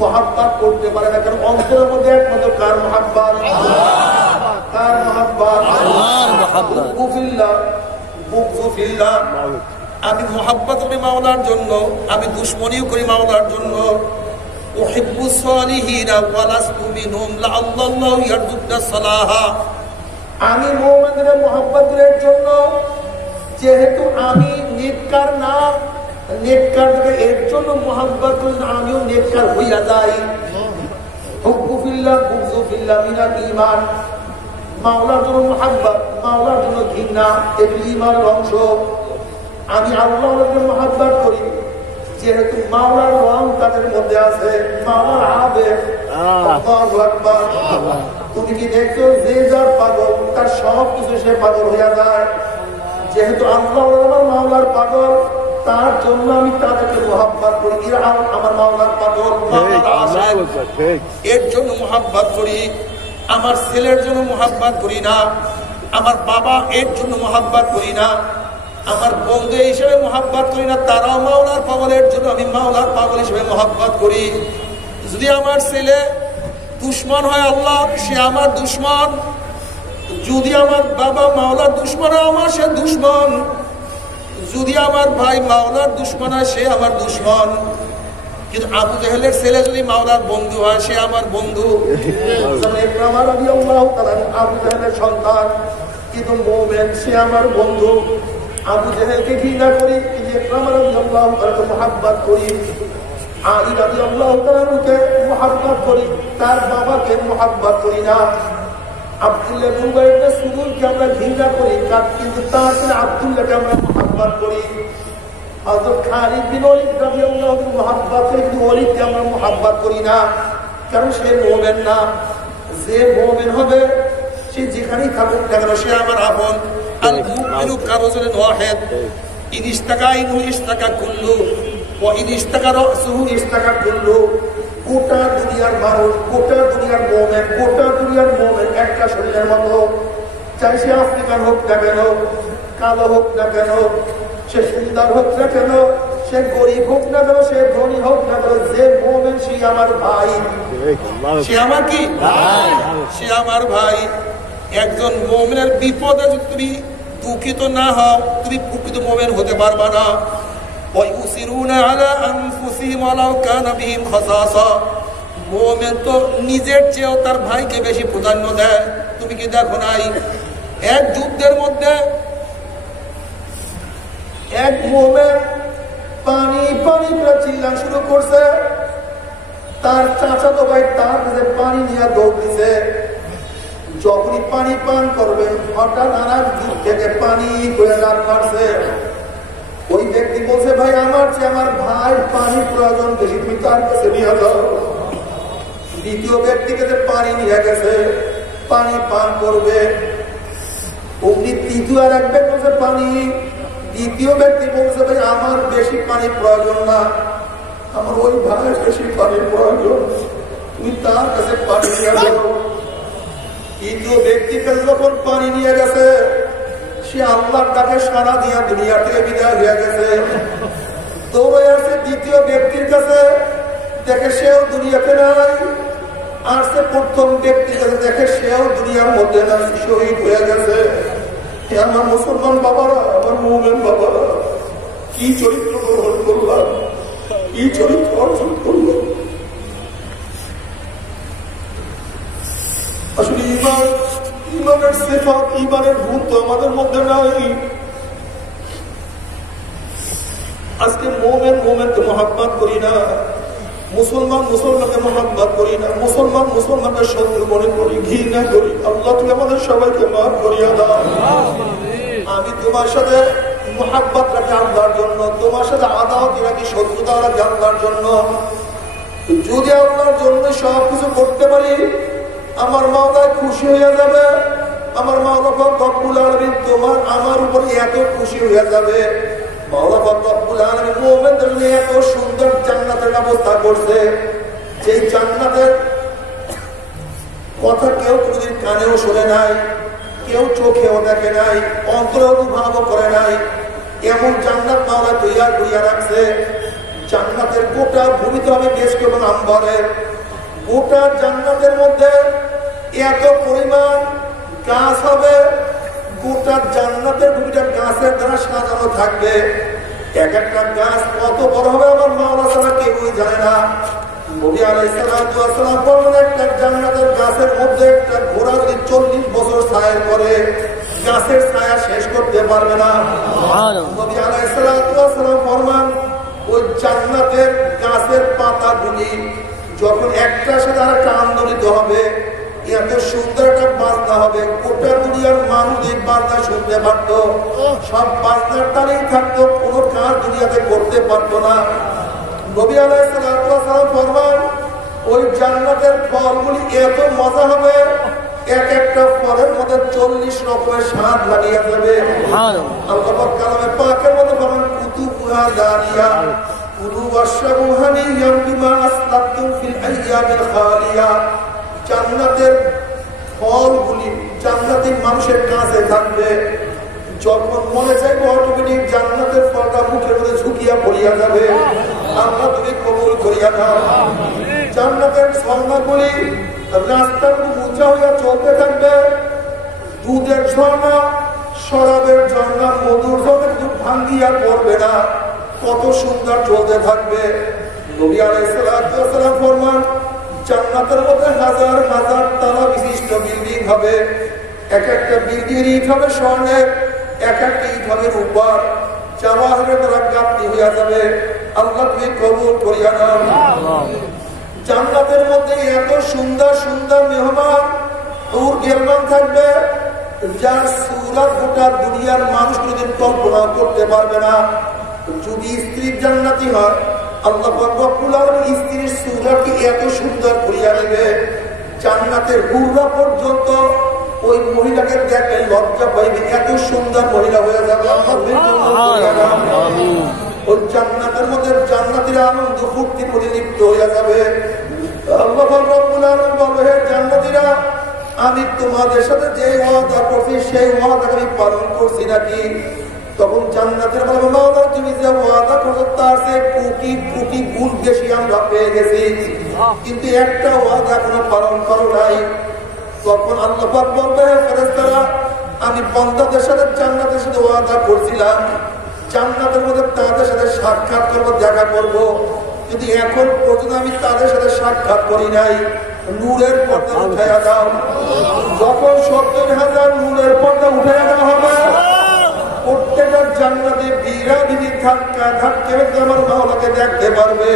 মুহাব্বত করতে পারে না, কারণ অন্তরের মধ্যে একমাত্র কার মুহাব্বত? কার মুহাব্বত? আল্লাহর মুহাব্বত। বুগযুফিল্লাহ, বুগযুফিল্লাহ। আমি মুহাব্বত করি মাওলার জন্য, আমি দুশমনিও করি মাওলার জন্য। উহিব্বুস সালিহিনা ওয়া লাস্তু মিনহুম লাআল্লাহু ইয়ারযুকুনা সালাহা। আমি মুমিনদের মুহাব্বতের জন্য, যেহেতু আমি নেককার না, নেককারদের এর জন্য মুহাব্বত করি, আমিও নেককার হইয়া যাই। হুব্বুফিল্লাহ বুগযুফিল্লাহ মিনাল ঈমান। মাওলার জন্য মুহাব্বত, মাওলার জন্য ঘৃণা, এগুলো ঈমানের অংশ। আমি আল্লাহকে মুহাব্বত করি যেহেতু মাওলার রং তাদের মধ্যে আছে, মাওলার আবেগ। আল্লাহু আকবার। তুমি কি দেখছো যে যার পাগল তার সব কিছু সে পাগল হইয়া যায়। যেহেতু আল্লাহ আমার মাওলার পাগল, তার জন্য আমি তাদেরকে মুহাব্বত করি। এরা আমার মাওলার পাগল, এর জন্য মুহাব্বত করি। আমার ছেলের জন্য মুহাব্বত করি না, আমার বাবা এর জন্য মুহাব্বত করি না, আমার বন্ধু হিসেবে মুহাব্বত করি না, তারাও মাওলার পাগলের জন্য আমি মাওলার পাগল হিসেবে মুহাব্বত করি। যদি আমার ছেলে দুশমন হয় আল্লাহ, সে আমার দুশমন। যদি আমার বাবা মাওলার দুশমন হয়, আমার সে দুশমন। যদি আমার ভাই মাওলার দুশমন হয়, সে আমার দুশমন। কিন্তু আবু জাহেলের ছেলে যদি মাওলার বন্ধু হয়, সে আমার বন্ধু। ইকরামা রাদিয়াল্লাহু তাআলা আবু জাহেলের সন্তান, কিন্তু মুমিন, সে আমার বন্ধু। আবু জাহেলকে ঘৃণা করি, কিন্তু ইকরামা রাদিয়াল্লাহু তাআলাকে মুহাব্বত করি। আলী রাদিয়াল্লাহু তাআলাকে মুহাব্বত করি, তার বাবাকে মুহাব্বত করি না। আব্দুল্লাহ ইবনে উবাই ইবনে সুলুলকে আমরা ঘৃণা করি, কিন্তু তার ছেলে আব্দুল্লাহকে আমরা মুহাব্বত করি। হযরত খালিদ বিন ওয়ালিদ রাদিয়াল্লাহু আনহু মুহাব্বত করি, কিন্তু ওয়ালিদকে আমরা মুহাব্বত করি না, কারণ সে মুমিন না। যে মুমিন হবে সে যেখানেই থাকুক না কেন সে আমার আপন। আল মুমিনু কারাজুলিন ওয়াহিদ, ইন ইশতাকা ইনহু ইশতাকা কুল্লু ওয়া ইন ইশতাকা রাসুহু ইশতাকা কুল্লু। গোটা দুনিয়ার মানুষ, গোটা দুনিয়ার মুমিন, গোটা দুনিয়ার মুমিন একটা শরীরের মতো। চাই সে আফ্রিকান হোক না কেন, কালো হোক না কেন, সে সুন্দর হোক না কেন, সে গরিব হোক না কেন, সে ধনী হোক না কেন, যে মুমিন সে আমার ভাই। সে আমার কি ভাই? সে আমার ভাই। একজন মুমিনের বিপদে যদি তুমি দুঃখিত না হও, তুমি প্রকৃত মুমিন হতে পারবা না। ওয়ায়ুসিরুনা আলা আনফুসিহিম ওয়ালাউ কানা বিহিম খাসাসা। মুমিন তো নিজের চেয়েও তার ভাইকে বেশি প্রাধান্য দেয়। তুমি কি দেখো নাই এক যুদ্ধের মধ্যে এক মুমিন পানি পানি করে চিল্লা শুরু করছে, তার চাচাতো ভাই তার কাছে পানি নিয়ে দৌড় দিছে। যখনই পানি পান করবে, হঠাৎ আর দিক থেকে পানি করে লাফ মারছে। ওই ব্যক্তি বলছে, ভাই আমার চেয়ে আমার ভাই পানির প্রয়োজন বেশি, তুমি তার কাছে নিয়ে যাও। দ্বিতীয় ব্যক্তিকে যে পানি নিয়ে গেছে, পানি পান করবে। অমনি তৃতীয় আর এক ব্যক্তি বলছে পানি। দ্বিতীয় ব্যক্তি বলছে, ভাই আমার বেশি পানির প্রয়োজন না, আমার ওই ভাইয়ের বেশি পানির প্রয়োজন, তুমি তার কাছে পানি নিয়ে যাও। তৃতীয় ব্যক্তির কাছে যখন পানি নিয়ে গেছে, সে আল্লাহর ডাকে সাড়া দিয়া দুনিয়া থেকে বিদায় হয়ে গেছে। দৌড়ে আসে দ্বিতীয় ব্যক্তির কাছে, দেখে সেও দুনিয়াতে নাই। আর সে প্রথম ব্যক্তির কাছে দেখে সেও দুনিয়ার মধ্যে নাই, শহীদ হয়ে গেছে। আমার মুসলমান বাবারা, আমার মুমিন বাবারা, কি চরিত্র গ্রহণ করলাম, কি চরিত্র অর্জন করলাম। আসলে ইমানের সিফাত, ইমানের গুণ তো আমাদের মধ্যে নাই। আজকে মুমিন মুমিনকে মুহাব্বত করি না, মুসলমান মুসলমানকে মুহাব্বত করি না, মুসলমান মুসলমানকে শত্রু মনে করি, ঘৃণা করি। আল্লাহ তুমি আমাদের সবাইকে মাফ করিয়া দাও। আমি তোমার সাথে মুহাব্বত রাখি আল্লাহর জন্য, তোমার সাথে আদাওয়াতি রাখি, শত্রুতা রাখি আল্লাহর জন্য। যদি আল্লাহর জন্য সব কিছু করতে পারি, আমার মাওলা খুশি হয়ে যাবে, আমার মাওলা পাক রব্বুল আলামিন তোমার আমার উপরে এত খুশি হয়ে যাবে, মাওলা পাক রব্বুল আলামিন মুমিনদের জন্য এত সুন্দর জান্নাতের ব্যবস্থা করছে, যেই জান্নাতের কথা কেউ কোনোদিন কানেও শুনে নাই, কেউ চোখেও দেখে নাই, অন্তরে অনুভবও করে নাই। এমন জান্নাত মাওলা তৈয়ার করিয়া রাখছে। জান্নাতের গোটা ভূমিতে হবে বেশক এবং আম্বরের। গোটা জান্নাতের মধ্যে এত পরিমাণ গাছ হবে, গোটা জান্নাতের ভূমিটা গাছের দ্বারা সাজানো থাকবে। এক একটা গাছ কত বড় হবে আমার মাওলা ছাড়া কেউই জানে না। নবী আলাইহিস সালাতু ওয়াস সালাম বলেন, একটা জান্নাতের গাছের মধ্যে একটা ঘোড়া যদি 40 বছর ছায়া করে, গাছের ছায়া শেষ করতে পারবে না। নবী আলাইহিস সালাতু ওয়াস সালাম ফরমান, ওই জান্নাতের গাছের পাতাগুলি যখন একটার সাথে আরেকটা আন্দোলিত হবে, এত সুন্দর একটা বাজনা হবে, গোটা দুনিয়ার মানুষ এই বাজনা শুনতে পারত, সব বাজনার তালেই থাকতো, কোনো কাজ দুনিয়াতে করতে পারতো না। নবী আলাইহিস সালাতু ওয়াস সালাম ফরমান, ওই জান্নাতের ফলগুলি এত মজা হবে, এক একটা ফলের মধ্যে 40 রকমের স্বাদ লাগিয়ে যাবে। আল্লাহ পাক কালামে পাকের মধ্যে বলেন, কুতুবুহা দানিয়া কুলু ওয়াশরাবু হানিয়াম বিমা আসলাফতুম ফিল আইয়ামিল খালিয়া। জান্নাতের ফলগুলি জান্নাতি মানুষের কাছে থাকবে, যখন মনে চাইবে অটোমেটিক জান্নাতের ফলটা মুখের মধ্যে ঝুঁকিয়া পড়িয়া যাবে। আল্লাহ তুমি কবুল করিয়া দাও। জান্নাতের ঝর্ণাগুলি রাস্তার উঁচা হইয়া চলতে থাকবে, দুধের ঝর্ণা, শরাবের ঝর্ণা, মধুর ঝর্ণা কিন্তু ভাঙ্গিয়া পড়বে না, কত সুন্দর চলতে থাকবে। নবী আলাইহিস সালাতু ওয়াস সালাম ফরমান, জান্নাতের মধ্যে হাজার হাজার তালা বিশিষ্ট বিল্ডিং হবে, এক একটা বিল্ডিং ইট হবে স্বর্ণের, এক একটা ইট হবে রূপার, জাওয়াহিরের দ্বারা গাঁথনি হইয়া যাবে। আল্লাহ তুমি কবুল করিয়া নাও। জান্নাতের মধ্যে এত সুন্দর সুন্দর মেহমান হুর গিলমান থাকবে, যার সূরত গোটা দুনিয়ার মানুষ কোনদিন কল্পনা করতে পারবে না। যদি স্ত্রী জান্নাতি হয়, আল্লাহ পাক রব্বুল আলামিন স্ত্রীর সূরতকে এত সুন্দর করিয়া নেবে, জান্নাতের হুররা পর্যন্ত ওই মহিলাকে দেখে লজ্জা পাইবে, এত সুন্দর মহিলা হয়ে যাবে। ওই জান্নাতের মধ্যে জান্নাতীরা আনন্দ ফুর্তি করে লিপ্ত হয়ে যাবে। আল্লাহ পাক রব্বুল আলামিন বলবে, হে জান্নাতীরা, আমি তোমাদের সাথে যে ওয়াদা করছি সেই ওয়াদা আমি পালন করছি নাকি? তখন জান্নাতের বলবে, মাওলা তুমি যে ওয়াদা করছো তার চেয়ে কোটি কোটি গুণ বেশি আমরা পেয়ে গেছি, কিন্তু একটা ওয়াদা এখনো পালন করো নাই। তখন আল্লাহ পাক বলবে, হে ফেরেশতারা, আমি বান্দাদের সাথে জান্নাতের সাথে ওয়াদা করছিলাম, জান্নাতের মধ্যে তাদের সাথে সাক্ষাৎ করবো, দেখা করবো, যদি এখন পর্যন্ত আমি তাদের সাথে সাক্ষাৎ করি নাই, নূরের পর্দা উঠাইয়া দাও। যখন 70,000 নূরের পর্দা উঠাইয়া দেওয়া হবে, প্রত্যেকটা জান্নাতে বিরাদিনী ধাক্কা ধাক্কা আমার মাওলাকে দেখতে পারবে।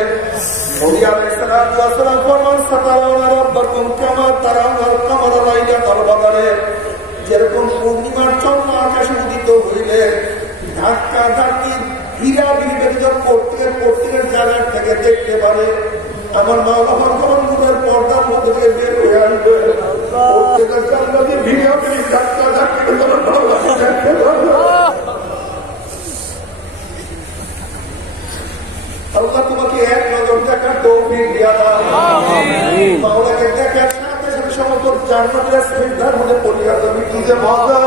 নবী আলাইহিস সালাতু ওয়াস সালাম ফরমান, সাতারাউনা রাব্বাকুম কামা তারাউনাল কামারা লাইলাতাল বদরে। যেরকম পূর্ণিমার চন্দ্র আকাশে উদিত হইলে ধাক্কা ধাক্কি বিরাদিনী ব্যতীত প্রত্যেকের জায়গা থেকে দেখতে পারে, আমার মাওলা যখন নূরের পর্দার মধ্যে বের হয়ে আসবে, প্রত্যেকটা জান্নাতে বিরাদিনী ধাক্কা ধাক্কি আমার মাওলাকে দেখতে পারবে। আল্লাহ তোমাকে এক নজর দেখার তৌফিক দিয়া দাও। মাওলাকে দেখার সাথে সাথে সমস্ত জান্নাতের সিজদার মধ্যে পড়িয়া যাবে। কি যে মজা!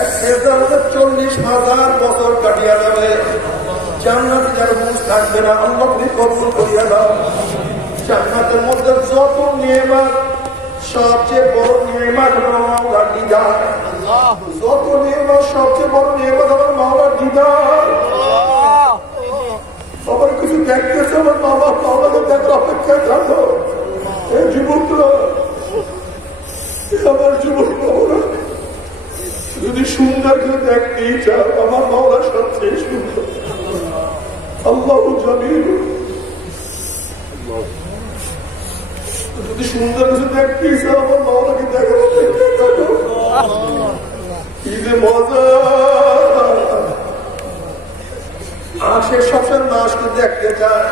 এক সিজদার মধ্যে 40,000 বছর কাটিয়া যাবে, জান্নাতে যার মুখ থাকবে না। আল্লাহ তুমি কবুল করিয়া দাও। জান্নাতের মধ্যে যত নিয়ামত, সবচেয়ে বড় নিয়ামত হলো মাওলার দিদার। যত নিয়ামত, সবচেয়ে বড় নিয়ামত হলো মাওলার দিদার। সবাই কিছু দেখতেছে, আমার বাবা বাবাকে দেখার অপেক্ষায় থাকো। এই যুবকরা, আমার যুবক বাবুরা, যদি সুন্দর কিছু দেখতেই চাও, আমার মাওলা সবচেয়ে সুন্দর। আল্লাহু জামিল। যদি সুন্দর কিছু দেখতেই চাও, আমার মাওলাকে দেখার অপেক্ষায় থাকো। কি যে মজা! আশের সবসময় নাশকে দেখতে চায়,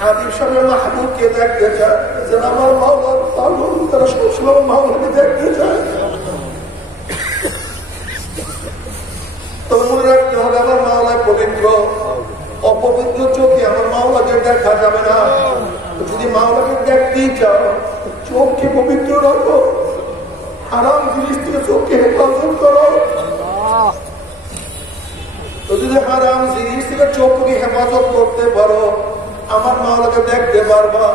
হাবিব সাহেব মাহবুবকে দেখতে চায়, যেন আমার মাওলার পাগল তারা সবসময় মাওলাকে দেখতে চায়। তবে মনে রাখতে হবে আমার মাওলায় পবিত্র, অপবিত্র চোখে আমার মাওলাকে দেখা যাবে না। যদি মাওলাকে দেখতেই চাও চোখকে পবিত্র রাখো, হারাম জিনিস থেকে চোখকে হেফাজত করো। তো যদি হারাম জিনিস থেকে চোখকে হেফাজত করতে পারো আমার মাওলাকে দেখতে পারবা।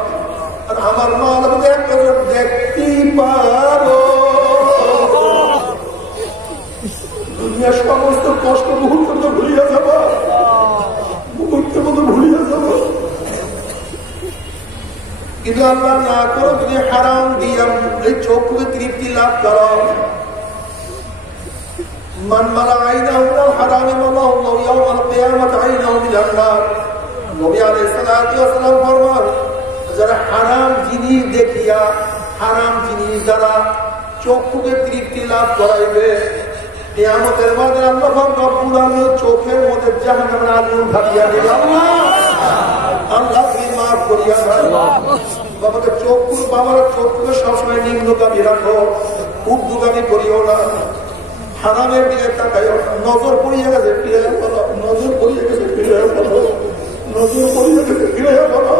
আর আমার মাওলাকে দেখতেই পারো, দুনিয়ার সমস্ত কষ্ট মুহূর্ত ভুলিয়া যাবা, মুহূর্তের মতো ভুলিয়া যাবো। কিন্তু আল্লাহ না করো যদি হারাম দিয়া এই চোখকে তৃপ্তি লাভ করো। মান মালা আইনাহু মিনাল হারামি মাল্লাহু ইয়াওমাল কিয়ামাতি আইনাহু মিনান নার। নবী আলাইহিস সালাতু ওয়াস সালাম ফরমান, যারা হারাম জিনিস দেখিয়া হারাম জিনিস দ্বারা চোখকে তৃপ্তি লাভ করাইবে কিয়ামতের মাঠে আল্লাহ রব্বুল আলামিন চোখের মধ্যে জাহান্নামের আগুন ঢালিয়া দিবে। আল্লাহ তুমি মাফ করিয়া দাও। বাবাকে চোখগুলো, বাবার চোখগুলো সবসময় নিম্নগামী রাখো, ঊর্ধ্বগামী করিও না। হারামের দিকে তাকাইও, নজর পড়িয়া গেছে ফিরে বলো, নজর পড়িয়া গেছে ফিরে বলো, নজর পড়িয়া গেছে ফিরে বলো।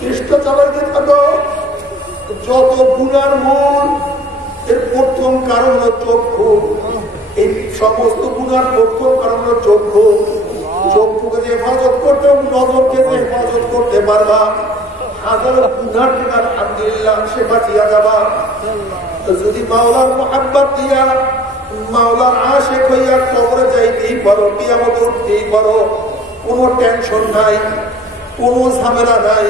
চেষ্টা চালাইতে থাকো। যত গুনার মূল এর প্রথম কারণ হলো চক্ষু। এই সমস্ত গুনার প্রথম কারণ হলো চক্ষু। চক্ষুকে যে হেফাজত করতে, নজরকে যে হেফাজত করতে পারবা, হাজার গুনার থেকে আলহামদুলিল্লাহ সে বাঁচিয়া যাবা। যদি মাওলার মুহাব্বত দিয়া মাওলার আশিক হইয়া কবরে যাইতেই পারো, কিয়ামতে উঠতেই পারো, কোনো টেনশন নাই, কোনো ঝামেলা নাই,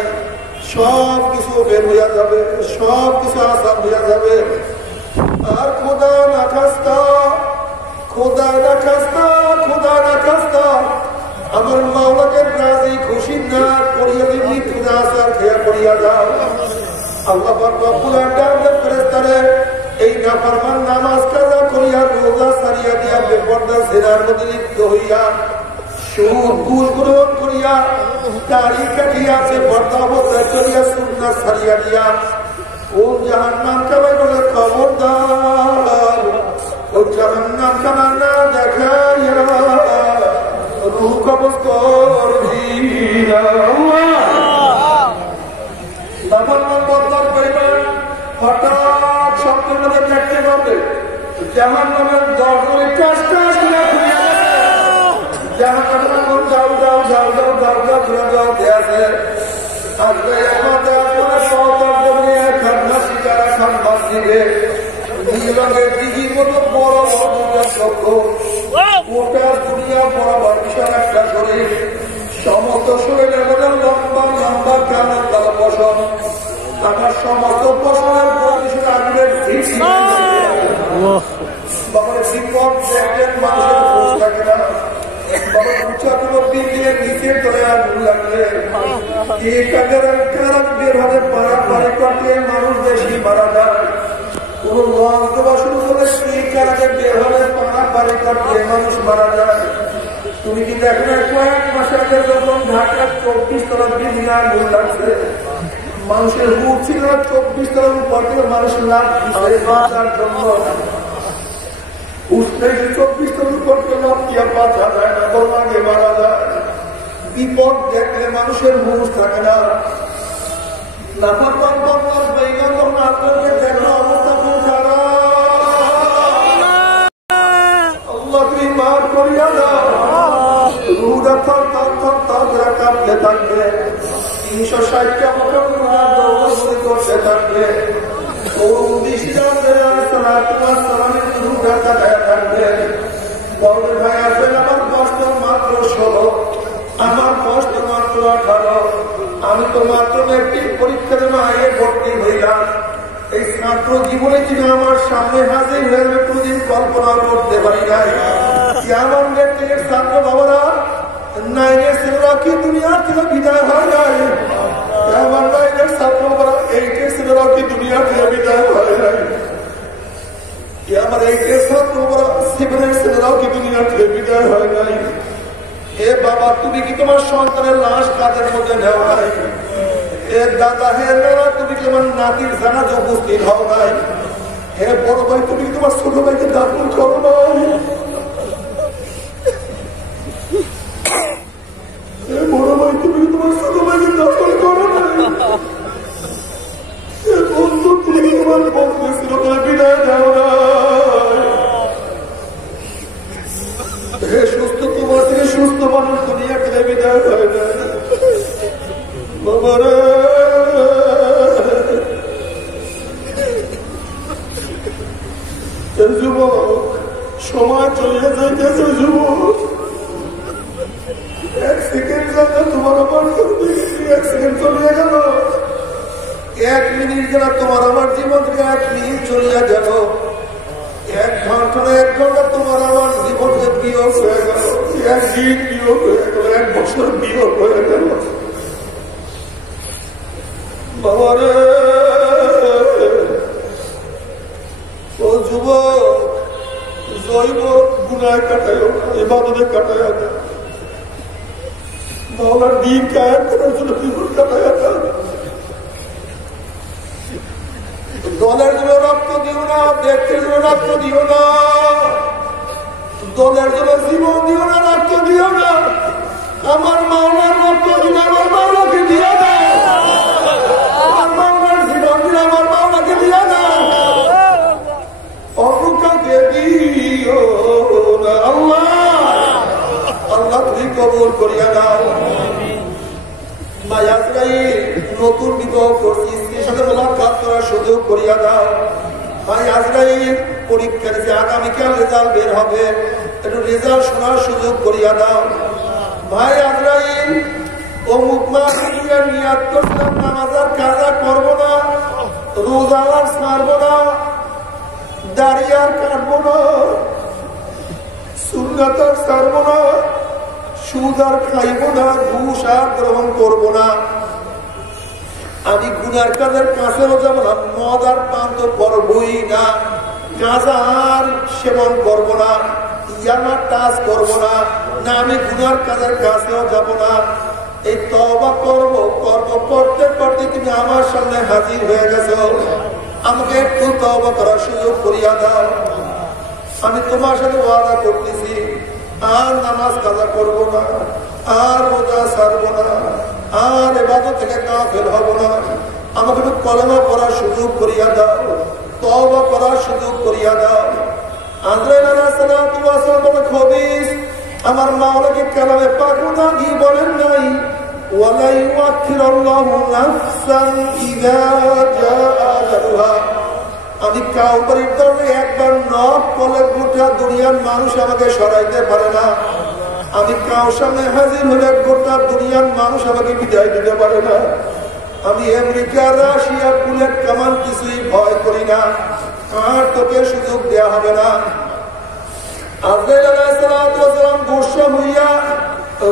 সব কিছু বের হইয়া যাবে, সব কিছু আসান হইয়া যাবে। আর খোদা না খাস্তা, খোদা না খাস্তা, খোদা না খাস্তা আমার মাওলাকে রাজি খুশি না করিয়া দিবি, খোদা আসার খেয়া করিয়া যাও। আল্লাহ পাক রব্বুল আলামিন ফেরেশতারে এই নাফরমান নামাজ কাজা করিয়া রোজা সারিয়া দিয়া বেপরদা জেনার মধ্যে লিপ্ত হইয়া সুদ ঘুষ গ্রহণ করিয়া দাড়ি কাটিয়া বেপরদা অবস্থায় করিয়া সুন্নাত সারিয়া দিয়া ও জাহান্নাম কামাই বলে খবরদার, ও জাহান্নাম কামা না দেখাইয়া রূহ কবজ করবি না। নাফরমান বদলার পরিমাণ হঠাৎ স্বপ্নের মধ্যে দেখতে পাবে জাহান্নামের দরজার কাজটা খুলে খুলিয়া গেছে। জাহান্নামের কোন যাও যাও যাও যাও যাও যাও খুলে যাওয়াতে আছে। আজকে আমাদের আপনারা সহতর্ক নিয়ে খানবাসী যারা খানবাসী নীল রঙের দিঘির মতো বড় বড় দুটা চক্র, গোটা দুনিয়া বরাবর বিশাল একটা শরীর, সমস্ত শরীরের মধ্যে লম্বা লম্বা কানের দ্বারা বসন, আমার সমস্ত বসনের পরিবেশের আগুনের বাবার বিপদ দেখলেন মানুষের খোঁজ থাকে না। বাবার উঁচা কোনো বিল্ডিংয়ের নিচের তলে আগুন লাগলে বের হবে পাড়াপাড়ি কাটিয়ে মানুষ বেশি মারা যায়। কোন লঞ্চ দেওয়া শুরু করে কারাকে বের হবে পাড়াপাড়ি কাটিয়ে মানুষ মারা যায়। তুমি কি দেখো না কয়েক মাস আগে যখন ঢাকার 24 তলা বিল্ডিং আগুন লাগছে, মানুষের মুখ ছিল 24 তলার উপর থেকে মানুষ লাভ বাঁচার জন্য উঠলে 24 তলার উপর থেকে লাভ দিয়ে বাঁচা যায় না, বরং আগে মারা যায়। বিপদ দেখলে মানুষের মুখ থাকে না। নাফরমান বদলার বেঈমান তোমরা আপনাকে দেখো অবস্থা খুব খারাপ। আল্লাহ তুমি মাফ করিয়া দাও। রুহটা থর থর থর থর করে কাঁপতে থাকবে, 360টা বছর গুনাহ দৌড়াদৌড়ি করতে থাকবে। ও 19 সালামের রুহটা তাকায়া থাকবে, বলবে ভাই আসলে আমার কষ্ট মাত্র 16, আমার কষ্ট মাত্র 18, আমি তো মাত্র একটি পরীক্ষা দেওয়া আগে ভর্তি হইলাম। এই ছাত্র জীবনে যিনি আমার সামনে হাজির হয়ে যাবে কোনদিন কল্পনা করতে পারি নাই। আমার নেট্রিকের ছাত্র বাবারা, 9-এর ছেলেরা কি দুনিয়ার থেকে বিদায় হয় নাই? আমার 9-এর ছাত্র বাবারা, 8-এর ছেলেরা কি দুনিয়ার থেকে বিদায় হয় নাই? আমার 8-এর ছাত্র বাবারা, 7-এর ছেলেরাও কি দুনিয়ার থেকে বিদায় হয় নাই? এ বাবা, তুমি কি তোমার সন্তানের লাশ কাঁধের মধ্যে নেও নাই? এ দাদা, হে দাদা, তুমি কি আমার নাতির জানাজা উপস্থিত হও নাই? হে বড় ভাই, তুমি কি তোমার ছোট ভাইকে দাফন করো নাই? হে বড় ভাই, তুমি কি তোমার ছোট ভাইকে দাফন করো নাই? হে বন্ধু, তুমি কি তোমার বন্ধু ছিল তোর বিদায় দাও না? হে সুস্থ, তোমার থেকে সুস্থ মানুষ দুনিয়া থেকে বিদায় হয় না। বাবারে, যুবক, সময় চলিয়ে যাইতেছে যুবক। এক সেকেন্ড যাবে তোমার আমার, এক সেকেন্ড চলিয়ে গেল। 1 মিনিট যেন তোমার আমার জীবন থেকে 1 মিনিট চলিয়ে গেল। 1 ঘন্টা না 1 ঘন্টা তোমার আমার জীবন থেকে বিয়োগ হয়ে গেল। 1 দিন বিয়োগ হয়ে গেল, 1 বছর বিয়োগ হয়ে গেল। বাবারে, ও যুবক, জৈব গুনায় কাটায় না, ইবাদতে কাটায় না, মাওলার দিন কায়েম করার জন্য জীবন কাটায় না। দলের জন্য রক্ত দিও না, ব্যক্তির জন্য রক্ত দিও না, দলের জন্য জীবন দিও না, রক্ত দিও না। আমার মাওলার রক্ত দিন, আমার মাওলাকে দিও না। আমার মাওলার জীবন দিন, আমার মাওলাকে দিও না। অন্যকে দিও না। আল্লাহ, আল্লাহ তুমি কবুল করিয়া দাও। নতুন বিবাহ করছি, স্ত্রীর সাথে মোলাকাত করার সুযোগ করিয়া দাও। ভাই আজরাইল পরীক্ষা দিচ্ছে, আগামীকাল রেজাল্ট বের হবে, একটু রেজাল্ট শোনার সুযোগ করিয়া দাও। ভাই আজরাইল অমুক মাস নিয়াত করছিলাম, নামাজ আর কাজা করবো না, রোজা আর ছাড়বো না, দাড়ি আর কাটবো না, সুন্নাত আর ছাড়বো না, সুদ আর খাইবো না, ঘুষ আর গ্রহণ করবো না। আমি গুনার কাজের কাছেও যাবো না, মদ আর পান তো করবই না, গাঁজা আর সেবন করবো না, ইয়ামা টাচ করবো না, না আমি গুনার কাজের কাছেও যাবো না। এই তওবা করবো করতে করতে তুমি আমার সামনে হাজির হয়ে গেছো। আমাকে একটু তওবা করার সুযোগ করিয়া দাও। আমি তোমার সাথে ওয়াদা করতেছি, আর নামাজ কাজা করবো না, আর রোজা ছাড়বো না, আর ইবাদত থেকে গাফিল হব না। আমাকে একটু কলেমা পড়ার সুযোগ করিয়া দাও, তওবা করার সুযোগ করিয়া দাও। আজরাইল আলাইহিস সালাতু ওয়াস সালাম বলে, খবিস আমার মাওলাকে কালামে পাক কি বলেন নাই, ওয়ালা ইউআখিরুল্লাহু নাফসান ইযা জাআ আজালুহা। আমি কাউবারির দরজে একবার নক করলে গোটা দুনিয়ার মানুষ আমাকে সরাইতে পারে না। আমি কাউ সামনে হাজির হলে গোটা দুনিয়ার মানুষ আমাকে বিদায় দিতে পারে না। আমি আমেরিকা, রাশিয়া, বুলেট, কামান কিছুই ভয় করি না, আর তোকে সুযোগ দেওয়া হবে না। আজরাইল আলাইহিস সালাতু ওয়াস সালাম গোসা হইয়া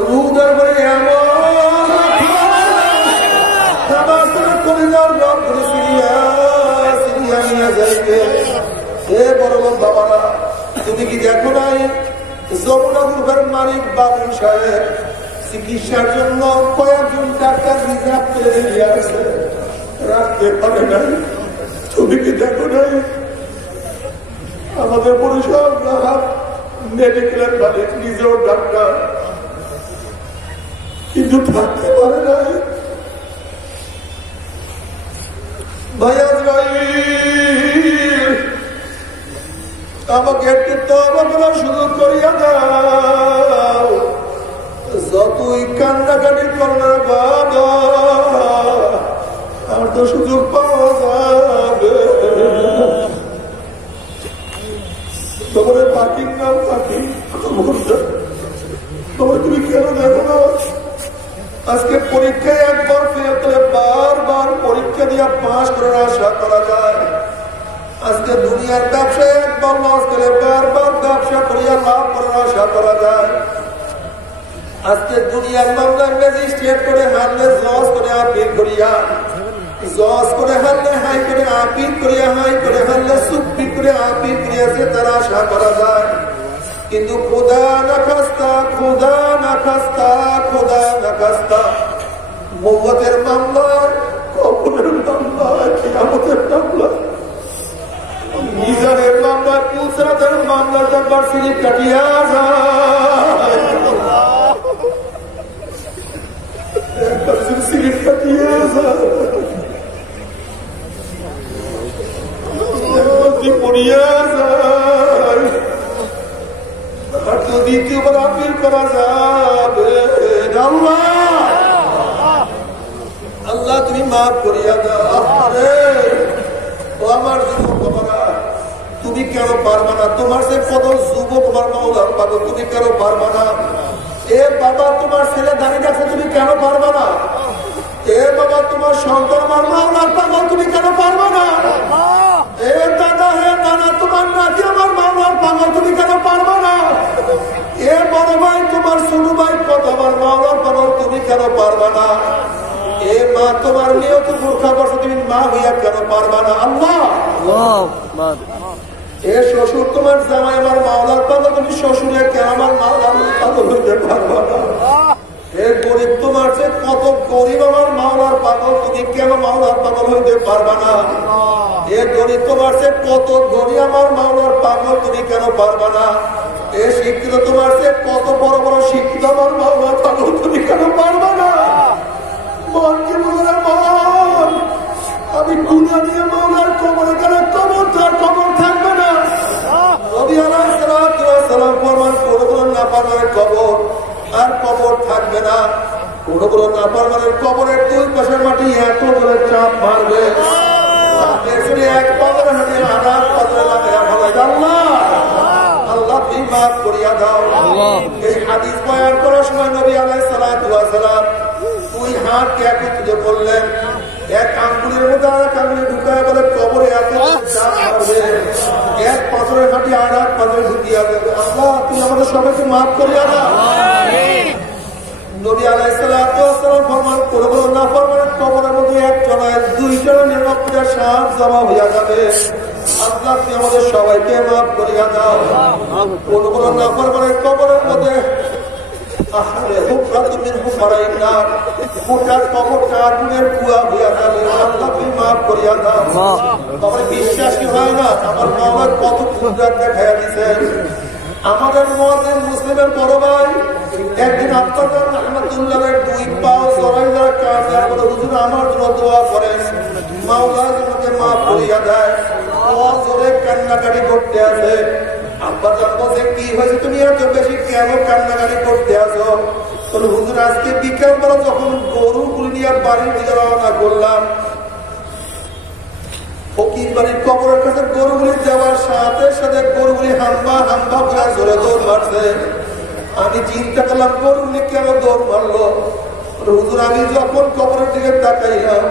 রূহ দরবারে এমন তাবাসসুম করিলার রব করে সিরিয়া নিয়ে যাইবে। হে বড় বাবারা, তুমি কি দেখো নাই যমুনা গ্রুপের মালিক বাবুল সাহেব চিকিৎসার জন্য কয়েকজন ডাক্তার রিজার্ভ করে দিয়ে আছে, রাখতে পারে নাই? তুমি কি দেখো নাই আমাদের পরিষদ মেডিকেলের মালিক নিজেও ডাক্তার, কিন্তু থাকতে পারে নাই? ভাইয়া আমাকে একটু তওবা করার সুযোগ করিয়া দাও। যতই কান্নাকাটি করলে বাবা, আর তো সুযোগ পাওয়া যাবে। তোমার পাখির নাম পাখি, তোমার তুমি কেন দেখো না? আজকে পরীক্ষায় একবার ফেল করে বারবার পরীক্ষা দিয়ে পাস করার আশা করা যায়। আজকে দুনিয়ার ব্যবসায় একবার লস করে বারবার ব্যবসা করিয়া লাভ করার আশা করা যায়। আজকে দুনিয়ার মামলায় ম্যাজিস্ট্রেট করে হারলে জজ করে আপিল করিয়া, জজ করে হারলে হাই করে আপিল করিয়া, হাই করে হারলে সুপ্রিম করে আপিল করিয়াছে তারা আশা করা যায়। কিন্তু খোদা না খাস্তা, খোদা না খাস্তা, খোদা না খাস্তা মৌতের মামলায় যদি কাটিয়া যায়, একবার যদি সিগারেট কাটিয়া যায়, যদি পড়িয়া যায়, আর তো দ্বিতীয়বার আপিল করা যাবে। আল্লাহ তুমি মাফ করিয়া দাও। ও আমার যুবক বাবারা, তুমি কেন পারবা না? তোমার সে কত যুবক তোমার মাওলার পাগল, তুমি কেন পারবা না? এ বাবা তোমার ছেলে দাঁড়িয়ে আছে, তুমি কেন পারবা না? এ বাবা তোমার সন্তান আমার মাওলার পাগল, তুমি কেন পারবা না? এ দাদা হে নানা তোমার নাতি আমার মাওলার পাগল, তুমি কেন পারবা না? এ বড় ভাই তোমার ছোট ভাই কত আমার মাওলার পাগল, তুমি কেন পারবা না? এ মা তোমার মেয়ে তো মূর্খা বসে, তুমি মা হইয়া কেন পারবা না? আল্লাহ এ শ্বশুর তোমার জামাই আমার মাওলার পাগল, তুমি শ্বশুরে কেন আমার মাওলার পাগল হইতে পারবা না? এ গরিব তোমার যে কত গরিব আমার মাওলার পাগল, তুমি কেন মাওলার পাগল হইতে পারবা না? এ গরিব তোমার যে কত ধনী আমার মাওলার পাগল, তুমি কেন পারবা না? এ শিক্ষিত তোমার যে কত বড় বড় শিক্ষিত আমার মাওলার পাগল, তুমি কেন পারবা না? মনকে বলে মন, আমি গুনাহ নিয়ে মাওলার কবরে গেলে কবর তার কবর থাকবে না। নবী আলাইহিস সালাতু ওয়াস সালাম ফরমান, কোন কোন নাফরমানের কবর আর কবর থাকবে না। কোন কোন নাফরমানের কবরের দুই পাশের মাটি এত জোরে চাপ মারবে, এক পাগলের হাতে আঘাত পাগলে লাগাইয়া ফেলে। আল্লাহ তুমি মাফ করিয়া দাও। এই হাদিস বয়ান করার সময় নবী আলাইহিস সালাতু ওয়াস সালাম দুই হাতকে একত্রিত করলেন, এক আঙ্গুলের মধ্যে আর এক আঙ্গুলে ঢুকায় বলে কবরে এত চাপ মারবে, এক পাথরের হাঁটি আর এক পাথরে ঢুকিয়া দেবে। আল্লাহ তুমি আমাদের সবাইকে মাফ করিয়া দাও। নবী আলাইহিস সালাতু ওয়াস সালাম ফরমান, কোন কোন নাফরমানের কবরের মধ্যে একজনের দুইজনের নিরবতা সাপ জমা হইয়া যাবে। আল্লাহ তুমি আমাদের সবাইকে মাফ করিয়া দাও। কোন কোন নাফরমানের কবরের মধ্যে বিশ্বাসী হয় না আমার মাওলার কত কুদরত দেখাইয়া দিয়েছেন। আমাদের মুসলিমের বড় ভাই একদিন আব্দুল্লাহ রহমাতুল্লাহের দুই পাও জড়াইয়া কাঁদে বলে, হুজুর আমার জন্য দোয়া করেন, মাওলা আমাকে মাফ করিয়া দেয়। জোরে কান্নাকাটি করতে আছে। আব্বা জান বলছে, কি হয়েছে তুমি এত বেশি কেন কান্নাকাটি করতে আছো? বলে, হুজুর আজকে বিকেল বেলা যখন গরুগুলি নিয়ে বাড়ির দিকে রওনা করলাম, ফকির বাড়ির কবরের কাছে গরুগুলি যাওয়ার সাথে সাথে গরুগুলি হাম্বা হাম্বা করে জোরে দৌড় মারছে। আমি চিন্তা করলাম গরুগুলি কেন দৌড় মারলো? হুজুর আমি যখন কবরের দিকে তাকাইলাম